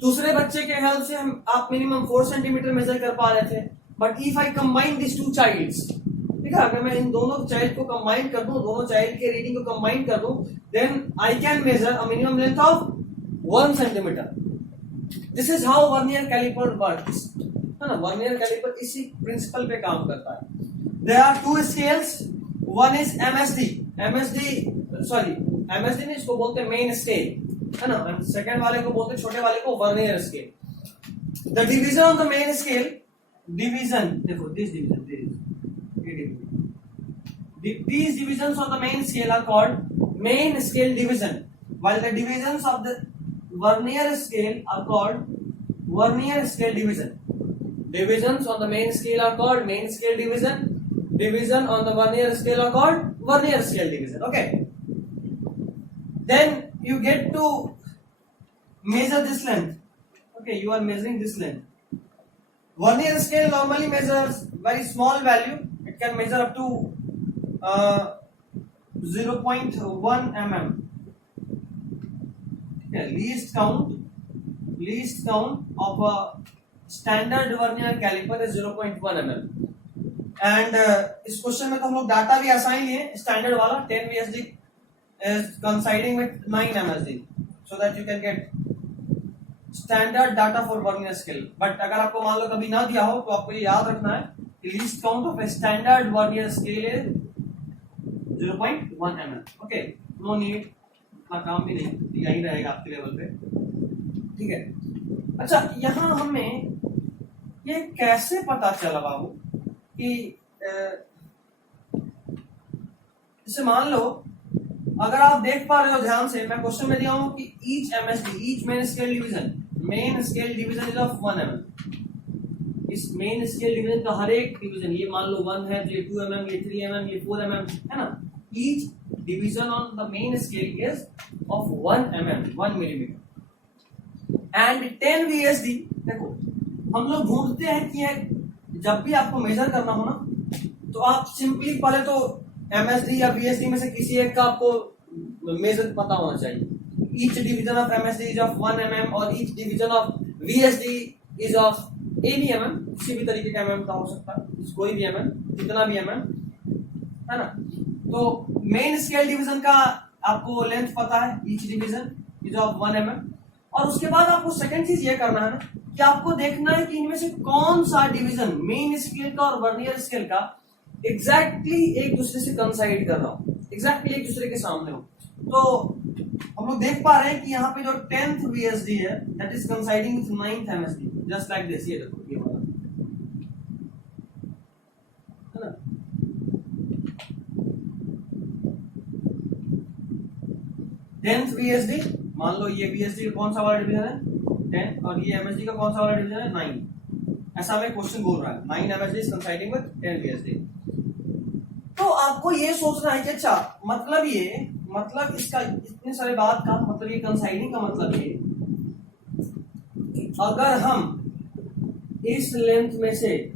दूसरे बच्चे के हेल्प से आप मिनिमम 4 सेंटीमीटर मेजर कर पा रहे थे। But if I combine this two childs, ठीक है, अगर मैं इन दोनों चाइल्ड को कंबाइन कर दूं, दोनों चाइल्ड के रीडिंग को कंबाइन कर दूं, then I can measure a minimum length of 1 centimetre. This is how vernier calliper works, है ना। वर्नियर कैलिपर इसी प्रिंसिपल पे काम करता है। There are 2 scales, one is MSD, MSD नहीं, इसको बोलते हैं मेन स्केल, है ना। सेकंड वाले को बोलते हैं, छोटे वाले को vernier scale. The division on the main scale, division देखो, this division, these divisions on the main scale are called main scale division, while the divisions of the vernier scale are called vernier scale division. Divisions on the main scale are called main scale division, division on the vernier scale are called vernier scale division. Okay, then you get to measure this length. Okay, you are measuring this length. Vernier scale normally measures very small value. It can measure up to 0.1 mm. Okay, least count of a standard vernier caliper is 0.1 mm. And इस क्वेश्चन में तो हम लोग डाटा भी असाइन लिए, स्टैंडर्ड वाला 10 VSD is coinciding with 9 MSD, so that you can get standard data for vernier scale. But अगर आपको मान लो कभी ना दिया हो तो आपको ये याद रखना है कि least count of a standard vernier scale is 0.1 mm. Okay, no need, इतना काम भी नहीं, यही रहेगा आपके लेवल पे, ठीक है। अच्छा, यहाँ हमें ये कैसे पता चला बाबू कि जैसे मान लो, अगर आप देख पा रहे हो ध्यान से, मैं क्वेश्चन में दिया हूं कि each MSD, each main scale division is of 1 mm। इस मेन स्केल डिवीजन का हर एक डिवीजन, ये मान लो 1 है, ये 2 mm, ये 3 mm, ये 4 mm, है ना। Each division on the main scale is of 1 mm, 1 millimetre. And 10 VSD, देखो हम लोग ढूंढते हैं कि जब भी आपको मेजर करना हो ना, तो आप सिंपली पहले तो MSD या VSD में से किसी एक का आपको मेजर पता होना चाहिए। Each division of MSD is of 1 mm और each division of VSD is of any mm, किसी भी तरीके का mm का हो सकता है, कोई भी mm, कितना भी mm, है ना। तो मेन स्केल डिवीजन का आपको लेंथ पता है, each division is of 1 mm। और उसके बाद आपको सेकंड चीज ये करना है ना कि आपको देखना है कि इनमें से कौन सा डिवीजन मेन स्केल का और वर्नियर स्केल का एग्जैक्टली एक दूसरे से कंसाइड कर रहा हो, एग्जैक्टली एक दूसरे के सामने हो। तो हम लोग देख पा रहे हैं कि यहाँ पे जो 10th VSD है that is coinciding with 9th MSD, just like this. ये देखो, ये वाला है ना। टेंथ VSD, मान लो ये VSD का कौन सा वाला डिवीजन है 10, और ये MSD का कौन सा वाला डिवीजन है 9। ऐसा हमें क्वेश्चन बोल रहा है, 9 MSD is coinciding with 10 VSD। तो आपको ये सोचना है कि अच्छा, मतलब इसका इतने सारे बात का मतलब, ये कंसाइडिंग का मतलब ये, अगर हम इस लेंथ में से,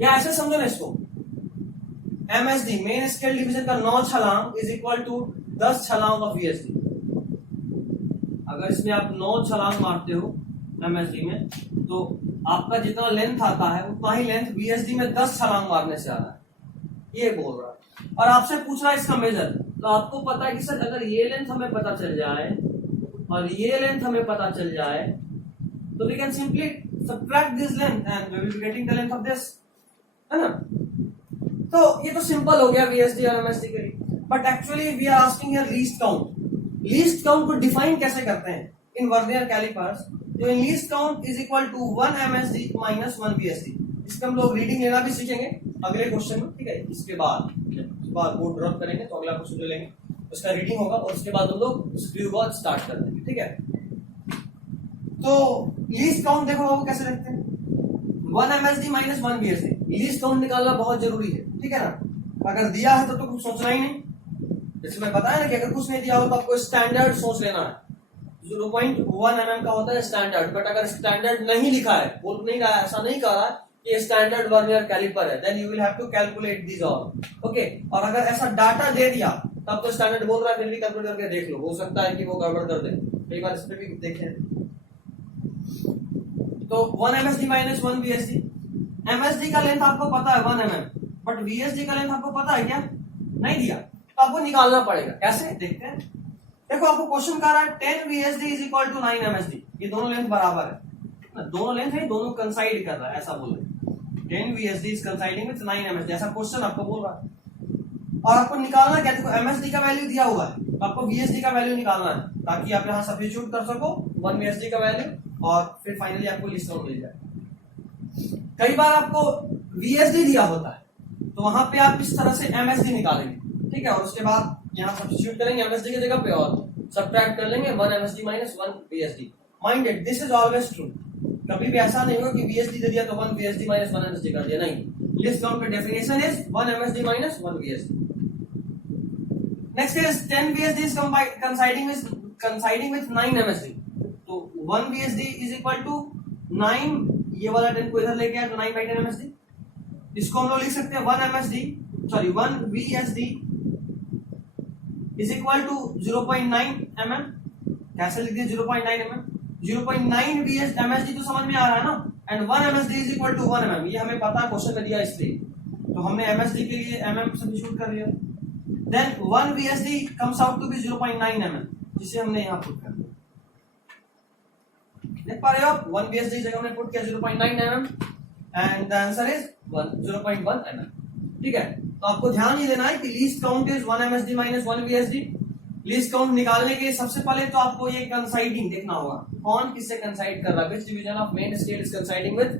या ऐसे समझो ना इसको, MSD मेन स्केल डिवीजन का 9 छलांग इज इक्वल टू 10 छलांग ऑफ VSD। अगर इसमें आप 9 छलांग मारते हो MSD में, तो आपका जितना लेंथ आता है उतना ही लेंथ VSD में 10 छलांग मारने से आ रहा है। ये बोल रहा है। और आपसे पूछ रहा है इसका मेजर, तो आपको पता है कि सर अगर ये लेंथ हमें पता चल जाए और ये लेंथ हमें पता चल जाए तो we can simply subtract this length and we will be getting the length of this, है ना। तो ये तो सिंपल हो गया VSD और MSD के लिए। But actually we are asking here least count. Least count को डिफाइन कैसे करते हैं इन वर्नियर कैलिपर्स? तो in least count is equal to 1 MSD minus 1 VSD। इसका हम लोग रीडिंग लेना भी सीखेंगे अगले क्वेश्चन में, ठीक है। इसके बाद बोर्ड ड्रॉप करेंगे तो अगला क्वेश्चन जो लेंगे उसका रीडिंग होगा और उसके बाद हम लोग स्क्रू गॉज स्टार्ट कर देंगे, ठीक है। तो लीस्ट काउंट देखो वो कैसे रखते हैं, 1 MSD minus 1 VSD। Least count निकालना बहुत जरूरी है, ठीक है ना। अगर दिया है तो कुछ सोचना ही नहीं। जैसे मैं बताया ना कि अगर कुछ नहीं दिया हो तो आपको स्टैंडर्ड सोच लेना है। 0.1 mm का होता है स्टैंडर्ड, बट अगर स्टैंडर्ड नहीं लिखा है, बोल नहीं रहा है, ऐसा नहीं कह रहा है कि ये स्टैंडर्ड वर्नियर कैलिपर है, then you will have to calculate this all, okay. और अगर ऐसा डाटा दे दिया तब तो स्टैंडर्ड बोल रहा है, फिर भी कैलकुलेट करके देख लो, हो सकता है कि वो गड़बड़ कर दे। कई बार इस पे भी देखें। तो 1 MSD माइनस 1 VSD। MSD का लेंथ आपको पता है 1 mm, बट VSD का लेंथ आपको पता है क्या? नहीं दिया, तो आपको निकालना पड़ेगा। कैसे देखते हैं। देखो आपको क्वेश्चन कह रहा है 10 VSD is equal to 9 MSD। ये दोनों लेंथ बराबर है, दोनों लेंथ है, दोनों कंसाइड कर रहा है, ऐसा बोल रहे। 10 VSD is coinciding with 9 MSD, ऐसा क्वेश्चन आपको बोल रहा है। और आपको निकालना क्या? देखो MSD का वैल्यू दिया हुआ है, तो आपको VSD का वैल्यू निकालना है ताकि आप यहाँ सब्स्टिट्यूट कर सको 1 VSD का वैल्यू और फिर फाइनली आपको लिस्ट आउट मिल जाए। कई बार आपको VSD दिया होता है तो वहां पे आप इस तरह से MSD निकालेंगे, ठीक है। और उसके बाद यहाँ सब्स्टिट्यूट करेंगे MSD की जगह पे और सबट्रैक्ट कर लेंगे 1 MSD minus 1 VSD। Mind it, this is always true. कभी भी ऐसा नहीं होगा कि VSD दे दिया तो 1 VSD माइनस 1 MSD कर दिया, नहीं। लिस्ट काउंट का definition is 1 MSD minus 1 VSD। Next is 10 VSD is coinciding with 9 MSD। तो 1 VSD is equal to 9, ये वाला 10 को इधर लेके आए तो 9 by 10 MSD। इसको हम लोग लिख सकते हैं 1 VSD is equal to 0.9 mm। कैसे लिख दिए 0.9 mm? 0.9 MSD तो समझ में आ रहा है ना, and 1 MSD is equal to 1 mm। ये हमें पता है, क्वेश्चन में दिया इसलिए, तो हमने MSD के लिए mm सब्स्टिट्यूट कर लिया। Then 1 VSD comes out to be 0.9 mm, जिसे हमने यहाँ पुट कर दिया। देख पा रहे हो आप, 1 VSD जगह हमने पुट किया 0.9 mm and the answer is 0.1 mm, ठीक है। तो आपको ध्यान ही देना है कि least count is 1 MSD minus 1 VSD। Least count निकालने के लिए सबसे पहले तो आपको ये कंसाइडिंग देखना होगा, कौन किससे कंसाइड कर रहा है, which division of main scale is coinciding with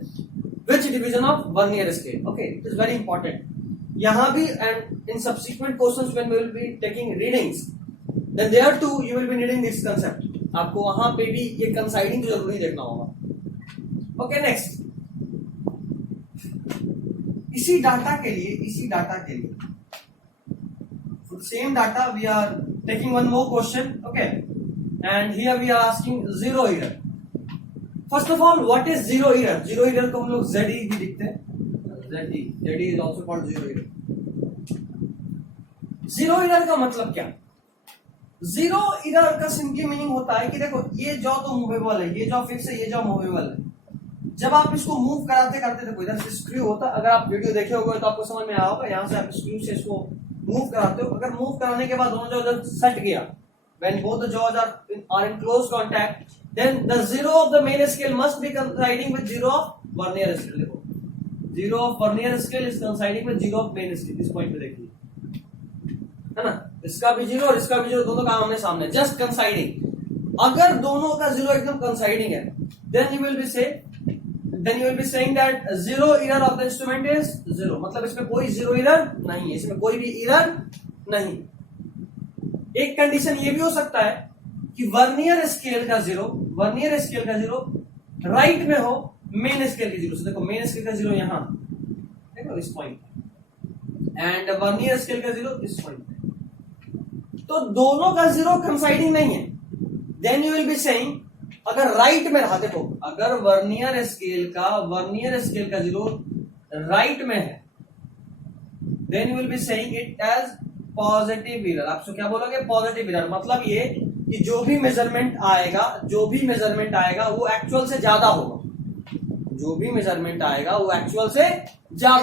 which division of vernier scale, okay. It is very important यहाँ भी, and in subsequent questions when we will be taking readings then there too you will be needing this concept. आपको वहां पे भी ये कंसाइडिंग जरूरी देखना होगा, ओके। नेक्स्ट, इसी डाटा के लिए for the same data we are taking one more question, okay, and here we are asking zero error। first of all, what is zero error? Zero error को हम लोग ZE भी लिखते हैं, ZE is also called zero error। zero error का मतलब क्या? zero error का सिंपली मीनिंग होता है कि देखो ये जॉ तो मूवेबल है, ये जॉ फिक्स है, ये जॉ मूवेबल है। जब आप इसको मूव कराते करते देखो इधर से स्क्रू होता है, अगर आप वीडियो देखे होंगे तो आपको समझ में आया होगा, यहाँ से आप स्क्रू से इसको मूव कराते हो। अगर मूव कराने के बाद दोनों जॉ जब सेट गया, when both the jaws are in close contact, then the zero of the main scale must be coinciding with zero of vernier scale। देखो zero of vernier scale is coinciding with zero of main scale, इस पॉइंट पे देखिए, है ना। इसका भी जीरो और इसका भी जीरो, दोनों का आमने सामने, जस्ट कंसाइडिंग। अगर दोनों का जीरो एकदम कंसाइडिंग है, then you will be saying that zero error of the instrument is zero। मतलब इसमें कोई जीरो एरर नहीं है, इसमें कोई भी एरर नहीं। एक कंडीशन ये भी हो सकता है कि वर्नियर स्केल का जीरो राइट में हो मेन स्केल की जीरो से। देखो मेन स्केल का जीरो यहां, देखो इस पॉइंट, एंड वर्नियर स्केल का जीरो इस पॉइंट पे, तो दोनों का जीरो कंसाइडिंग नहीं है। Then you will be saying, अगर राइट में रहा, देखो अगर वर्नियर स्केल का जीरो राइट में है, then you will be saying it as positive error. आपसे क्या बोलोगे? Positive error. मतलब ये कि जो भी मेजरमेंट आएगा वो एक्चुअल से ज्यादा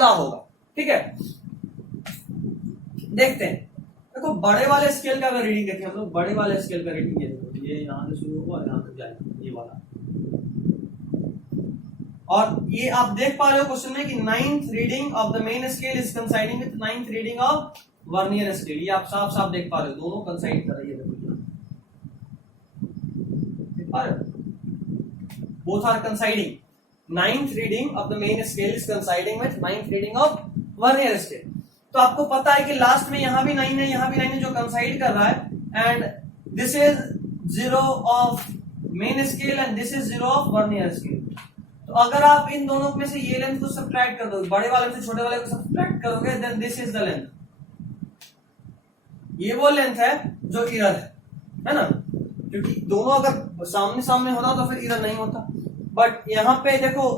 होगा, ठीक है। देखते हैं। देखो बड़े वाले स्केल का अगर रीडिंग देखें हम लोग, बड़े वाले स्केल का रीडिंग ये देखो, ये यहाँ से शुरू हुआ यहाँ तक जाएगा ये वाला, और ये आप देख पा रहे हो क्वेश्चन में कि 9th reading of the main scale is coinciding with 9th reading of vernier scale. ये आप साफ साफ देख पा रहे हो, दोनों कंसाइड कर रही है, देख पा रहे हो, both are coinciding. 9th reading of the main scale is coinciding with 9th reading of vernier scale. तो आपको पता है कि लास्ट में यहां भी 9 है, यहां भी 9 है, जो कंसाइड कर रहा है, and this is 0 of main scale and this is 0 of vernier scale. तो अगर आप इन दोनों में से ये लेंथ को सब्ट्रैक्ट कर दोगे, बड़े वाले से छोटे वाले को सब्ट्रैक्ट करोगे, then this is the length. ये वो लेंथ है जो इरर है ना, क्योंकि दोनों अगर सामने सामने होता तो फिर इरर नहीं होता। बट यहां पे देखो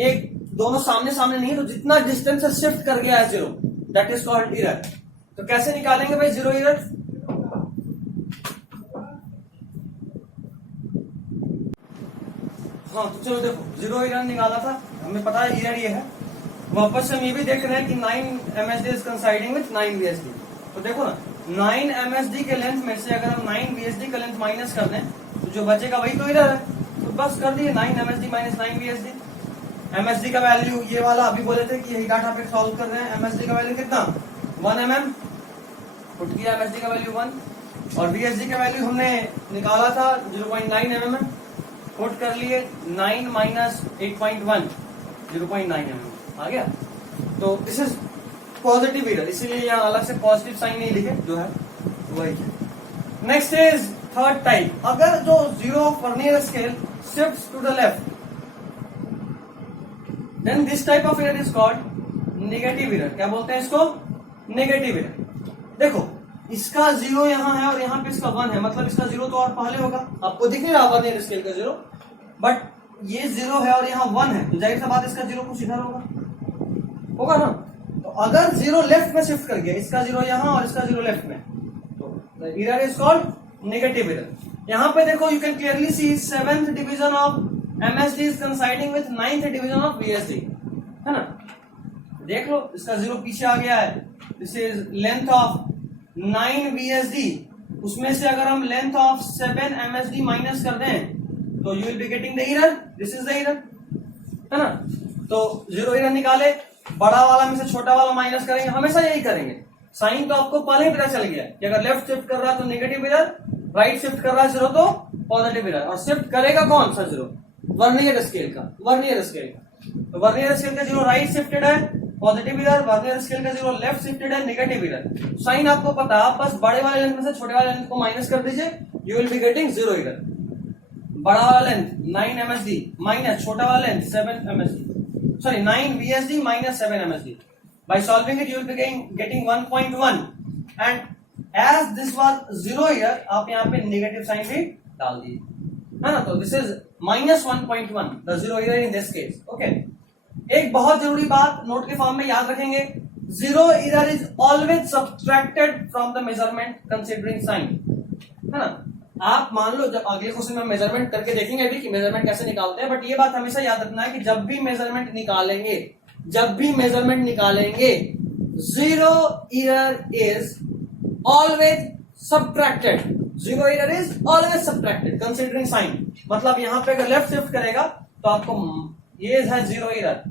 एक दोनों सामने सामने नहीं है, तो जितना डिस्टेंस से शिफ्ट कर गया है 0, दैट इज कॉल्ड इरर। तो कैसे निकालेंगे भाई 0 इरर? हाँ तो चलो देखो 0 इरर निकाला था, हमें पता है इरर ये है। वापस से हम ये भी देख रहे हैं कि 9 MSD is coinciding with 9 VSD। तो देखो ना 9 MSD के लेंथ में से अगर हम 9 VSD का लेंथ माइनस कर दें तो जो बचेगा वही तो इरर है। तो बस कर दिए 9 MSD माइनस 9 VSD। MSD का वैल्यू ये वाला अभी बोले थे कि यही डाटा पे सॉल्व कर रहे हैं। MSD का वैल्यू कितना 1 mm, पुट किया MSD का वैल्यू 1, और VSD का वैल्यू हमने निकाला था 0.9 mm, पुट कर लिए 9 माइनस 8.1 0.9 mm आ गया। तो दिस इज पॉजिटिव इरर, इसीलिए यहाँ अलग से पॉजिटिव साइन नहीं लिखे, जो है वही है। नेक्स्ट इज थर्ड टाइप, अगर जो 0 of vernier scale shifts to the left, then this type of error is called negative error. क्या बोलते हैं इसको? Negative error. देखो इसका 0 यहाँ है और यहाँ पे इसका 1 है, मतलब इसका 0 तो और पहले होगा, आपको दिख नहीं रहा वर्नियर स्केल का 0, बट ये 0 है और यहाँ 1 है, तो जाहिर सा बात इसका 0 कुछ इधर होगा ना। तो अगर 0 लेफ्ट में शिफ्ट कर गया, इसका 0 यहाँ और इसका 0 लेफ्ट में, तो error is called negative error. यहाँ पे देखो you can clearly see 7th division of MSD is coinciding with 9th division of VSD, है ना। देख लो इसका 0 पीछे आ गया है, this is length of 9 VSD, उसमें से अगर हम लेंथ ऑफ 7 MSD माइनस कर दें तो you will be getting the error, this is the error, है ना। तो 0 इरर निकाले, बड़ा वाला में से छोटा वाला माइनस करेंगे, हमेशा यही करेंगे। साइन तो आपको पहले ही पता चल गया कि अगर लेफ्ट शिफ्ट कर रहा है तो नेगेटिव इरर, राइट शिफ्ट कर रहा है 0 तो पॉजिटिव इरर, और शिफ्ट करेगा कौन सा 0? वर्नियर स्केल का, वर्नियर स्केल का। तो वर्नियर स्केल का 0 राइट शिफ्टेड है, पॉजिटिव इरर, वर्नियर स्केल का 0 लेफ्ट शिफ्टेड है, नेगेटिव इरर। साइन आपको पता, आप बस बड़े वाले लेंथ में से छोटे वाले लेंथ को माइनस कर दीजिए, you will be getting 0 error. बड़ा वाला लेंथ 9 MSD माइनस छोटा वाला length 7 MSD, sorry 9 VSD minus 7 MSD। By solving it, you will be getting 1.1, and as this was 0 here, आप यहाँ पे नेगेटिव साइन भी डाल दीजिए, है ना। तो this is minus 1.1, the 0 error in this case. Okay, एक बहुत जरूरी बात नोट के फॉर्म में याद रखेंगे, 0 error is always subtracted from the measurement considering sign, है ना। आप मान लो जब अगले क्वेश्चन में मेजरमेंट करके देखेंगे अभी कि मेजरमेंट कैसे निकालते हैं, बट ये बात हमेशा याद रखना है कि जब भी मेजरमेंट निकालेंगे 0 error is always subtracted, 0 error is always subtracted considering sign. मतलब यहाँ पे अगर लेफ्ट शिफ्ट करेगा तो आपको ये है 0 इरर,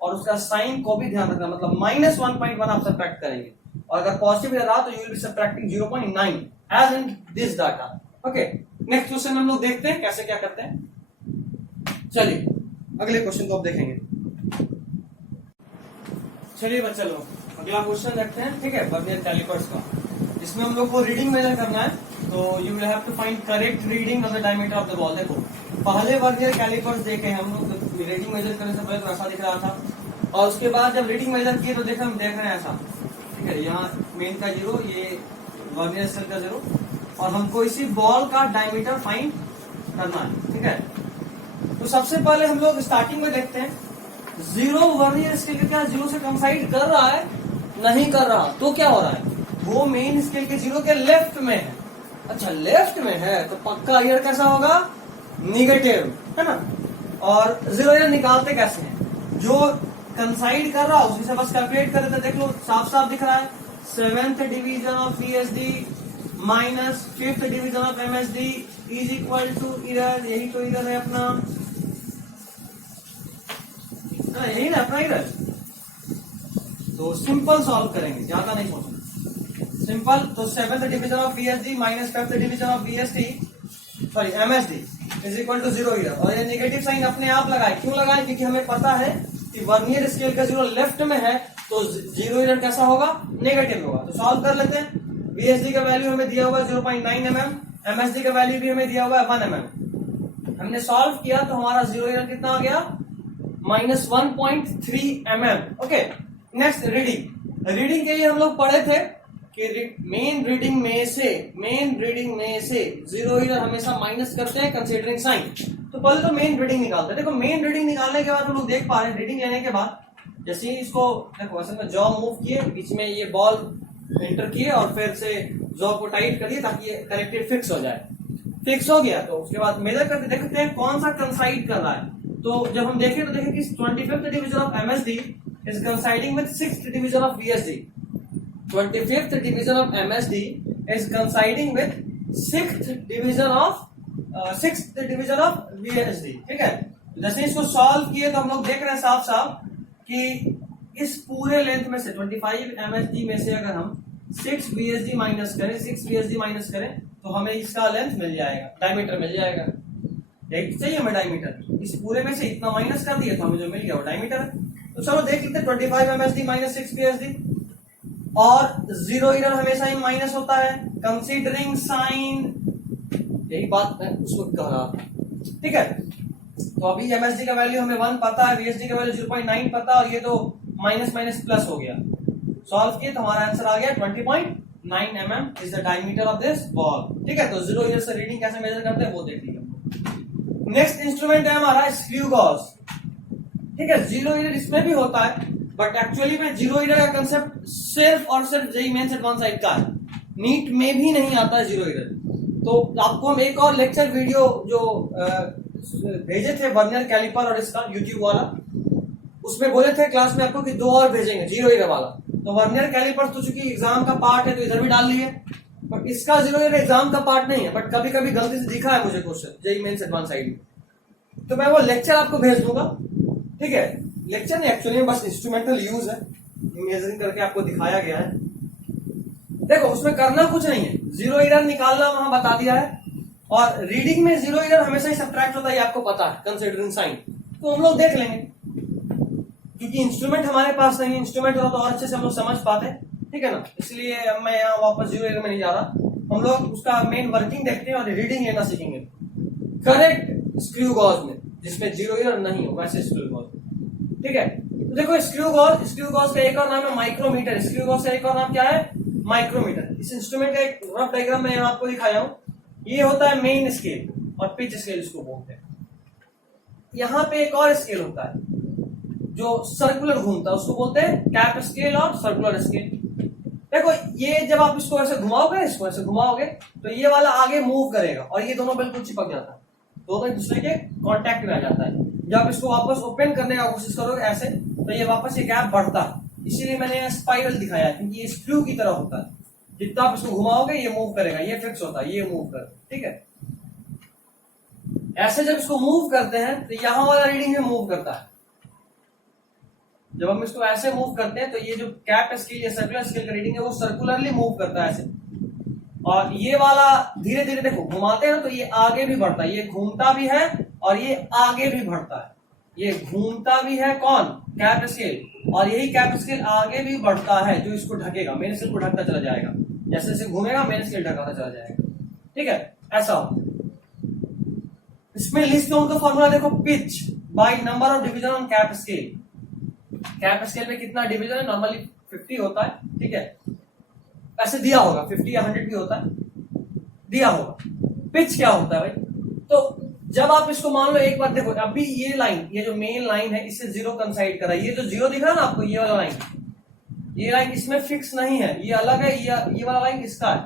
और उसका साइन को भी ध्यान रखना, मतलब माइनस 1.1 आप सब्ट्रैक्ट करेंगे, और अगर पॉजिटिव इरर रहा तो you will be subtracting 0.9 as in this data. Okay, next question हम लोग देखते हैं कैसे क्या करते हैं। चलिए अगले क्वेश्चन को अब देखेंगे। चलिए बच्चा लोग अगला क्वेश्चन देखते हैं, ठीक है, वर्नियर कैलिपर्स का। इसमें हम लोग को रीडिंग मेजर करना है, तो you will have to find correct reading of the diameter of the ball. देखो पहले वर्नियर कैलिपर्स देखे हम लोग, रीडिंग मेजर करने से पहले तो ऐसा दिख रहा था, और उसके बाद जब रीडिंग मेजर किए तो देखा हम देख रहे हैं ऐसा, ठीक है। यहाँ मेन का 0, ये वर्नियर स्केल का 0, और हमको इसी बॉल का डायमीटर फाइंड करना है, ठीक है। तो सबसे पहले हम लोग स्टार्टिंग में देखते हैं 0 वर्नियर स्केल का क्या 0 से कंसाइड कर रहा है? नहीं कर रहा, तो क्या हो रहा है? वो मेन स्केल के 0 के लेफ्ट में है। अच्छा लेफ्ट में है तो पक्का इरर कैसा होगा? निगेटिव, है ना। और 0 इरर निकालते कैसे हैं? जो कंसाइड कर रहा है उसी से बस कैलकुलेट कर देते, देख लो साफ साफ दिख रहा है। 7th division of VSD minus 5th division of MSD is equal to error, यही तो इरर है अपना, यही ना अपना इरर। तो सिंपल सॉल्व करेंगे, ज्यादा नहीं सोचना, सिंपल। तो 7th division of VSD minus 5th division of MSD is equal to 0 error. और ये नेगेटिव साइन अपने आप लगाए, क्यों लगाए? क्योंकि हमें पता है कि वर्नियर स्केल का 0 लेफ्ट में है, तो 0 इरर कैसा होगा? नेगेटिव होगा। तो सॉल्व कर लेते हैं। VSD का वैल्यू हमें दिया हुआ है 0.9 mm, MSD का वैल्यू भी हमें दिया हुआ है 1 mm। हमने सॉल्व किया तो हमारा 0 इरर कितना आ गया? -1.3 mm। Okay, next reading. Reading के लिए हम लोग पढ़े थे कि मेन रीडिंग में से 0 इरर हमेशा माइनस करते हैं कंसीडरिंग साइन। तो पहले तो मेन रीडिंग निकालते हैं। देखो मेन रीडिंग निकालने के बाद हम लोग देख पा रहे हैं, रीडिंग लेने के बाद जैसे ही इसको देखो असल में जॉ मूव किए, बीच में ये बॉल एंटर किए और फिर से जॉ को टाइट करिए ताकि ये करेक्टेड फिक्स हो जाए। फिक्स हो गया तो उसके बाद मेजर करके देखते हैं कौन सा कंसाइड कर रहा है। तो जब हम देखें तो देखें कि 25th division of MSD is coinciding with 6th division of VSD। 25th division of MSD is coinciding with 6th division of VSD। ठीक है, जैसे इसको सॉल्व किए तो हम लोग देख रहे हैं साफ साफ कि इस पूरे लेंथ में से 25 MSD में से अगर हम 6 VSD माइनस करें तो हमें इसका लेंथ मिल जाएगा, डायमीटर मिल जाएगा। यही चाहिए हमें डायमीटर। इस पूरे में से इतना माइनस कर दिया तो हमें जो मिल गया वो डायमीटर है। तो चलो देख लेते हैं 25 MSD माइनस 6 VSD। और 0 इरर हमेशा ही माइनस होता है कंसीडरिंग साइन, यही बात मैं उसको कह रहा था। ठीक है, तो अभी MSD का वैल्यू हमें 1 पता है, VSD का वैल्यू 0.9 पता है, और ये तो माइनस माइनस प्लस हो गया। सॉल्व किए तो हमारा आंसर आ गया 20.9 mm is the diameter of this ball. ठीक है, तो 0 इरर से रीडिंग कैसे मेजर करते हैं वो देख लीजिए। नेक्स्ट इंस्ट्रूमेंट है हमारा स्क्रू गॉज। ठीक है, 0 इरर इसमें भी होता है, बट एक्चुअली में 0 इरर का कंसेप्ट सिर्फ और सिर्फ जेईई मेंस एडवांस साइड का है, नीट में भी नहीं आता है 0 इरर। तो आपको हम एक और लेक्चर वीडियो जो भेजे थे वर्नियर कैलिपर और इसका यूट्यूब वाला, उसमें बोले थे क्लास में आपको कि 2 और भेजेंगे 0 इरर वाला। तो वर्नियर कैलिपर तो चूंकि एग्जाम का पार्ट है तो इधर भी डाल लिए, बट इसका 0 इरर एग्जाम का पार्ट नहीं है, बट कभी कभी गलती से दिखा है मुझे question JEE mains advance side में, तो मैं वो लेक्चर आपको भेज दूंगा। ठीक है, लेक्चर नहीं एक्चुअली में बस इंस्ट्रूमेंटल यूज है, इमेजिन करके आपको दिखाया गया है। देखो उसमें करना कुछ नहीं है, 0 इरर निकालना वहां बता दिया है, और रीडिंग में 0 इरर हमेशा ही सब्ट्रैक्ट होता है, आपको पता है कंसीडरिंग साइन। तो हम लोग देख लेंगे, क्योंकि इंस्ट्रूमेंट हमारे पास नहीं है, इंस्ट्रूमेंट होता तो और अच्छे से हम लोग समझ पाते। ठीक है ना, इसलिए अब मैं यहाँ वापस 0 इरर में नहीं जा रहा, हम लोग उसका मेन वर्किंग देखते हैं और रीडिंग लेना सीखेंगे करेक्ट स्क्रू गॉज में, जिसमें 0 इरर नहीं हो वैसे स्क्रू गॉज। ठीक है, तो देखो स्क्रू गॉज का एक और नाम है माइक्रोमीटर। स्क्रू गॉज का एक और नाम क्या है? माइक्रोमीटर। इस इंस्ट्रूमेंट का एक रफ डायग्राम मैं यहाँ आपको दिखाया हूं। ये होता है मेन स्केल और पिच स्केल इसको बोलते हैं। यहाँ पे एक और स्केल होता है जो सर्कुलर घूमता है, उसको बोलते हैं कैप स्केल और सर्कुलर स्केल। देखो ये जब आप इसको ऐसे घुमाओगे, इसको ऐसे घुमाओगे तो ये वाला आगे मूव करेगा और ये दोनों बिल्कुल चिपक जाता है, दोनों एक दूसरे के कांटेक्ट में आ जाता है। जब इसको वापस ओपन करने का कोशिश करोगे ऐसे, तो ये वापस ये गैप बढ़ता है। इसीलिए मैंने स्पाइरल दिखाया है, क्योंकि ये स्क्रू की तरह होता है, जितना आप इसको घुमाओगे ये मूव करेगा, ये फिक्स होता है, ये मूव कर। ठीक है, ऐसे जब इसको मूव करते हैं तो यहां वाला रीडिंग भी मूव करता है। जब हम इसको ऐसे मूव करते हैं तो ये जो कैप स्केल या सर्कुलर स्केल का रीडिंग है वो सर्कुलरली मूव करता है ऐसे, और ये वाला धीरे धीरे देखो घुमाते हैं तो ये आगे भी बढ़ता है, ये घूमता भी है और ये आगे भी बढ़ता है। ये घूमता भी है कौन? कैप स्केल, और यही कैप स्केल आगे भी बढ़ता है जो इसको ढकेगा, मेन स्केल को ढकता चला जाएगा। जैसे जैसे घूमेगा मेन स्केल ढकाता चला जाएगा। ठीक है, ऐसा होता है। इसमें लिस्ट डाउन का फॉर्मूला देखो, pitch by number of division on cap scale. Cap scale में कितना डिवीजन है? नॉर्मली 50 होता है। ठीक है, ऐसे दिया होगा 50 या 100 भी होता है, दिया होगा। पिच क्या होता है भाई? तो जब आप इसको मान लो, एक बार देखो, अभी ये लाइन, ये जो मेन लाइन है इससे 0 कंसाइड करा, ये जो 0 दिख रहा है ना आपको, ये वाला लाइन, ये लाइन इसमें फिक्स नहीं है, ये अलग है, ये वाला लाइन इसका है,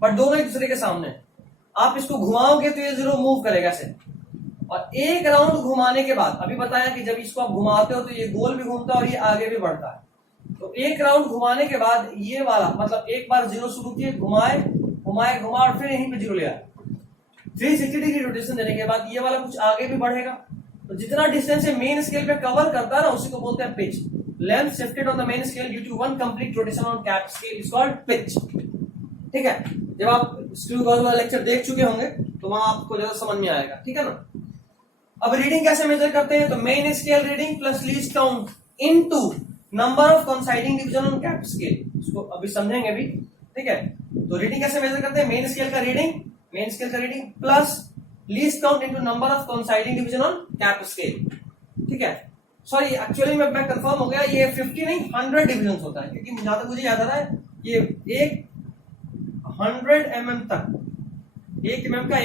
पर दोनों एक दूसरे के सामने है। आप इसको घुमाओगे तो ये 0 मूव करेगा ऐसे, और एक राउंड घुमाने के बाद, अभी बताया कि जब इसको आप घुमाते हो तो ये गोल भी घूमता है और ये आगे भी बढ़ता है। तो एक राउंड घुमाने के बाद ये वाला मतलब एक बार 0 शुरू किए, घुमाए घुमाए घुमा और फिर यहीं पे 0 ले आए। 360 डिग्री रोटेशन देने के बाद ये वाला कुछ आगे भी बढ़ेगा। तो जितना डिस्टेंस है मेन स्केल पे कवर करता है ना, उसी को बोलते हैं pitch. Length shifted on the main scale due to one complete rotation on cap scale is called pitch. ठीक है, जब आप स्क्रू गॉज वाला लेक्चर देख चुके होंगे तो वहां आपको ज्यादा समझ में आएगा। ठीक है ना। अब रीडिंग कैसे मेजर करते हैं, तो main scale reading plus least count into number of coinciding division on cap scale. इसको अभी समझेंगे भी। ठीक है, तो रीडिंग कैसे मेजर करते हैं, मेन स्केल का reading plus least count into number of coinciding division on cap scale. ठीक है, सॉरी एक्चुअली मैं कंफर्म हो गया, ये 50 नहीं 100 डिविजन होता है, क्योंकि जहां तक मुझे याद आ रहा है ये एक 100 mm तक, 1 mm का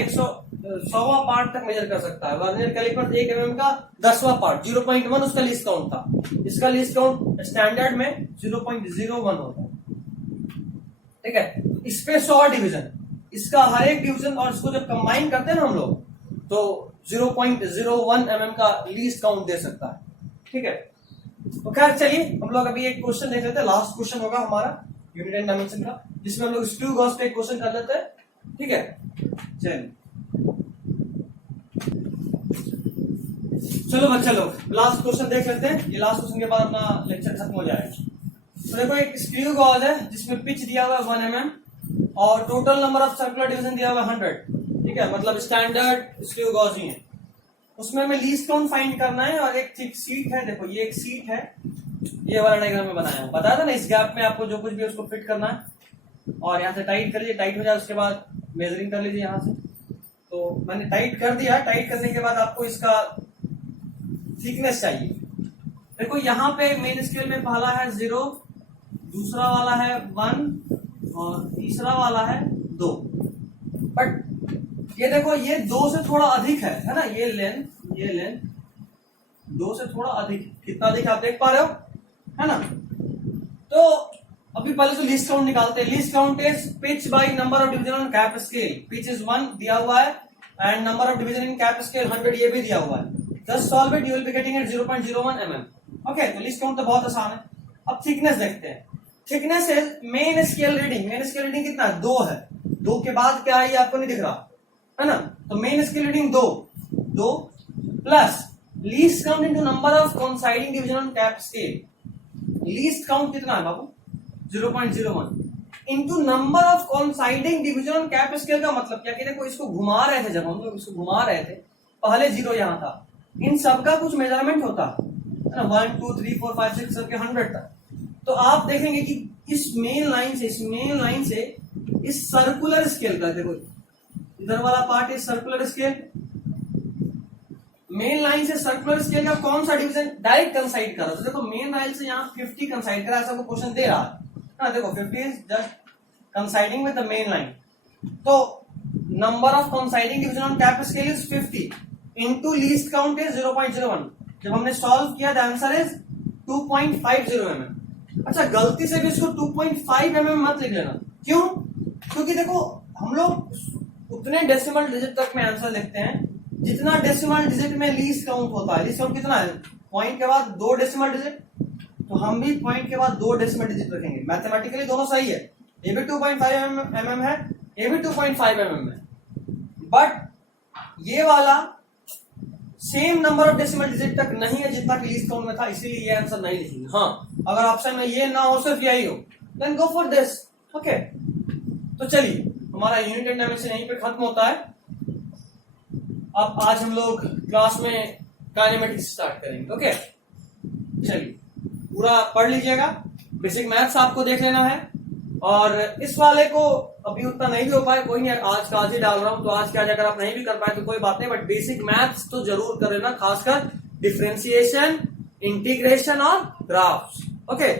100वां पार्ट तक मेजर कर सकता है। वर्नियर कैलिपर 1 mm का 10वां पार्ट 0.1 उसका लीस्ट काउंट था। इसका लीस्ट काउंट स्टैंडर्ड में 0.01 होता है। ठीक है, इस पे 100 डिवीजन, इसका हर एक डिवीजन और इसको जब कंबाइन करते हैं ना हम लोग तो 0.01 mm का लीस्ट काउंट दे सकता है। ठीक है, तो खैर चलिए हम लोग अभी एक क्वेश्चन देख लेते हैं। लास्ट क्वेश्चन होगा हमारा यूनिट एंड डायमेंशन का, जिसमें हम लोग स्क्रू गॉस पे एक क्वेश्चन कर लेते हैं। ठीक है, चलिए चलो बच्चा लोग लास्ट क्वेश्चन देख लेते हैं। ये लास्ट क्वेश्चन के बाद अपना लेक्चर खत्म हो जाएगा। तो देखो एक स्क्रू गॉज है जिसमें पिच दिया हुआ है 1 mm और total number of circular division दिया हुआ है 100। ठीक है, मतलब स्टैंडर्ड स्क्रू गॉज ही है। उसमें हमें लीस्ट काउंट फाइंड करना है और एक सीट है। देखो ये एक सीट है, ये वाला डायग्राम में बनाया हूं, बताया था ना। इस गैप में आपको जो कुछ भी उसको फिट करना है और यहाँ से टाइट कर लीजिए, टाइट हो जाए उसके बाद मेजरिंग कर लीजिए यहाँ से। तो मैंने टाइट कर दिया। टाइट करने के बाद आपको इसका थिकनेस चाहिए। देखो यहाँ पे मेन स्केल में पहला है 0, दूसरा वाला है 1 और तीसरा वाला है 2। बट ये देखो ये 2 से थोड़ा अधिक है ना, ये लेंथ 2 से थोड़ा अधिक। कितना अधिक आप देख पा रहे हो, है ना। तो अभी पहले तो लीस्ट काउंट निकालते हैं। Least count is pitch by number of division on cap scale. Pitch is 1 दिया हुआ है and number of division in cap scale 100 ये भी दिया हुआ है। Just solve it, you will be getting it 0.01 mm। Okay, तो लीस्ट काउंट तो बहुत आसान है। अब थिकनेस देखते हैं। Thickness is main scale reading. Main scale reading कितना है, 2 है। 2 के बाद क्या है ये आपको नहीं दिख रहा है ना। तो main scale reading 2 plus least count into number of coinciding division on cap scale. Least count कितना है बाबू, 0.01 into number of coinciding division on cap scale. का मतलब क्या कि देखो इसको घुमा रहे थे, जब हम लोग इसको घुमा रहे थे पहले 0 यहां था। इन सब का कुछ मेजरमेंट होता है ना, 1 2 3 4 5 6 सबके 100 तक। तो आप देखेंगे कि इस मेन लाइन से इस सर्कुलर स्केल का, देखो इधर वाला part is circular scale. Main line से सर्कुलर स्केल का कौन सा डिवीजन डायरेक्ट कंसाइड कर रहा है। तो देखो मेन लाइन से यहाँ 50 कंसाइड करा, ऐसा क्वेश्चन दे रहा है। देखो 50 is just coinciding with the main line. तो number of coinciding division on cap scale is 50 into least count is 0.01। जब हमने सॉल्व किया द आंसर इज 2.50 mm। अच्छा, गलती से भी इसको 2.5 mm मत लिख लेना। क्यों? क्योंकि देखो हम लोग उतने डेसिमल डिजिट तक में आंसर लिखते हैं जितना डेसिमल डिजिट में लीस्ट काउंट होता है। लीस्ट काउंट कितना है, पॉइंट के बाद 2 डेसिमल डिजिट। तो हम भी पॉइंट के बाद 2 डेसिमल डिजिट रखेंगे। मैथमेटिकली दोनों सही है, ये भी 2.5 mm है, ये भी 2.5 mm है। बट ये वाला same number of decimal digit तक नहीं है जितना कि लीस्ट काउंट में था, इसीलिए ये आंसर नहीं लिखेंगे। हाँ, अगर ऑप्शन में ये ना हो, सिर्फ यही हो, then go for this. Okay, तो चलिए हमारा यूनिट एंड डायमेंशन यहीं पे खत्म होता है। अब आज हम लोग क्लास में काइनेमेटिक्स स्टार्ट करेंगे। ओके, चलिए पूरा पढ़ लीजिएगा। बेसिक मैथ्स आपको देख लेना है और इस वाले को अभी उतना नहीं भी हो पाए, कोई नहीं, आज का आज ही डाल रहा हूं। तो आज क्या अगर आप नहीं भी कर पाए तो कोई बात नहीं, बट बेसिक मैथ्स तो जरूर कर लेना, खासकर डिफरेंशिएशन, इंटीग्रेशन और ग्राफ्स। ओके,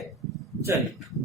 चलिए।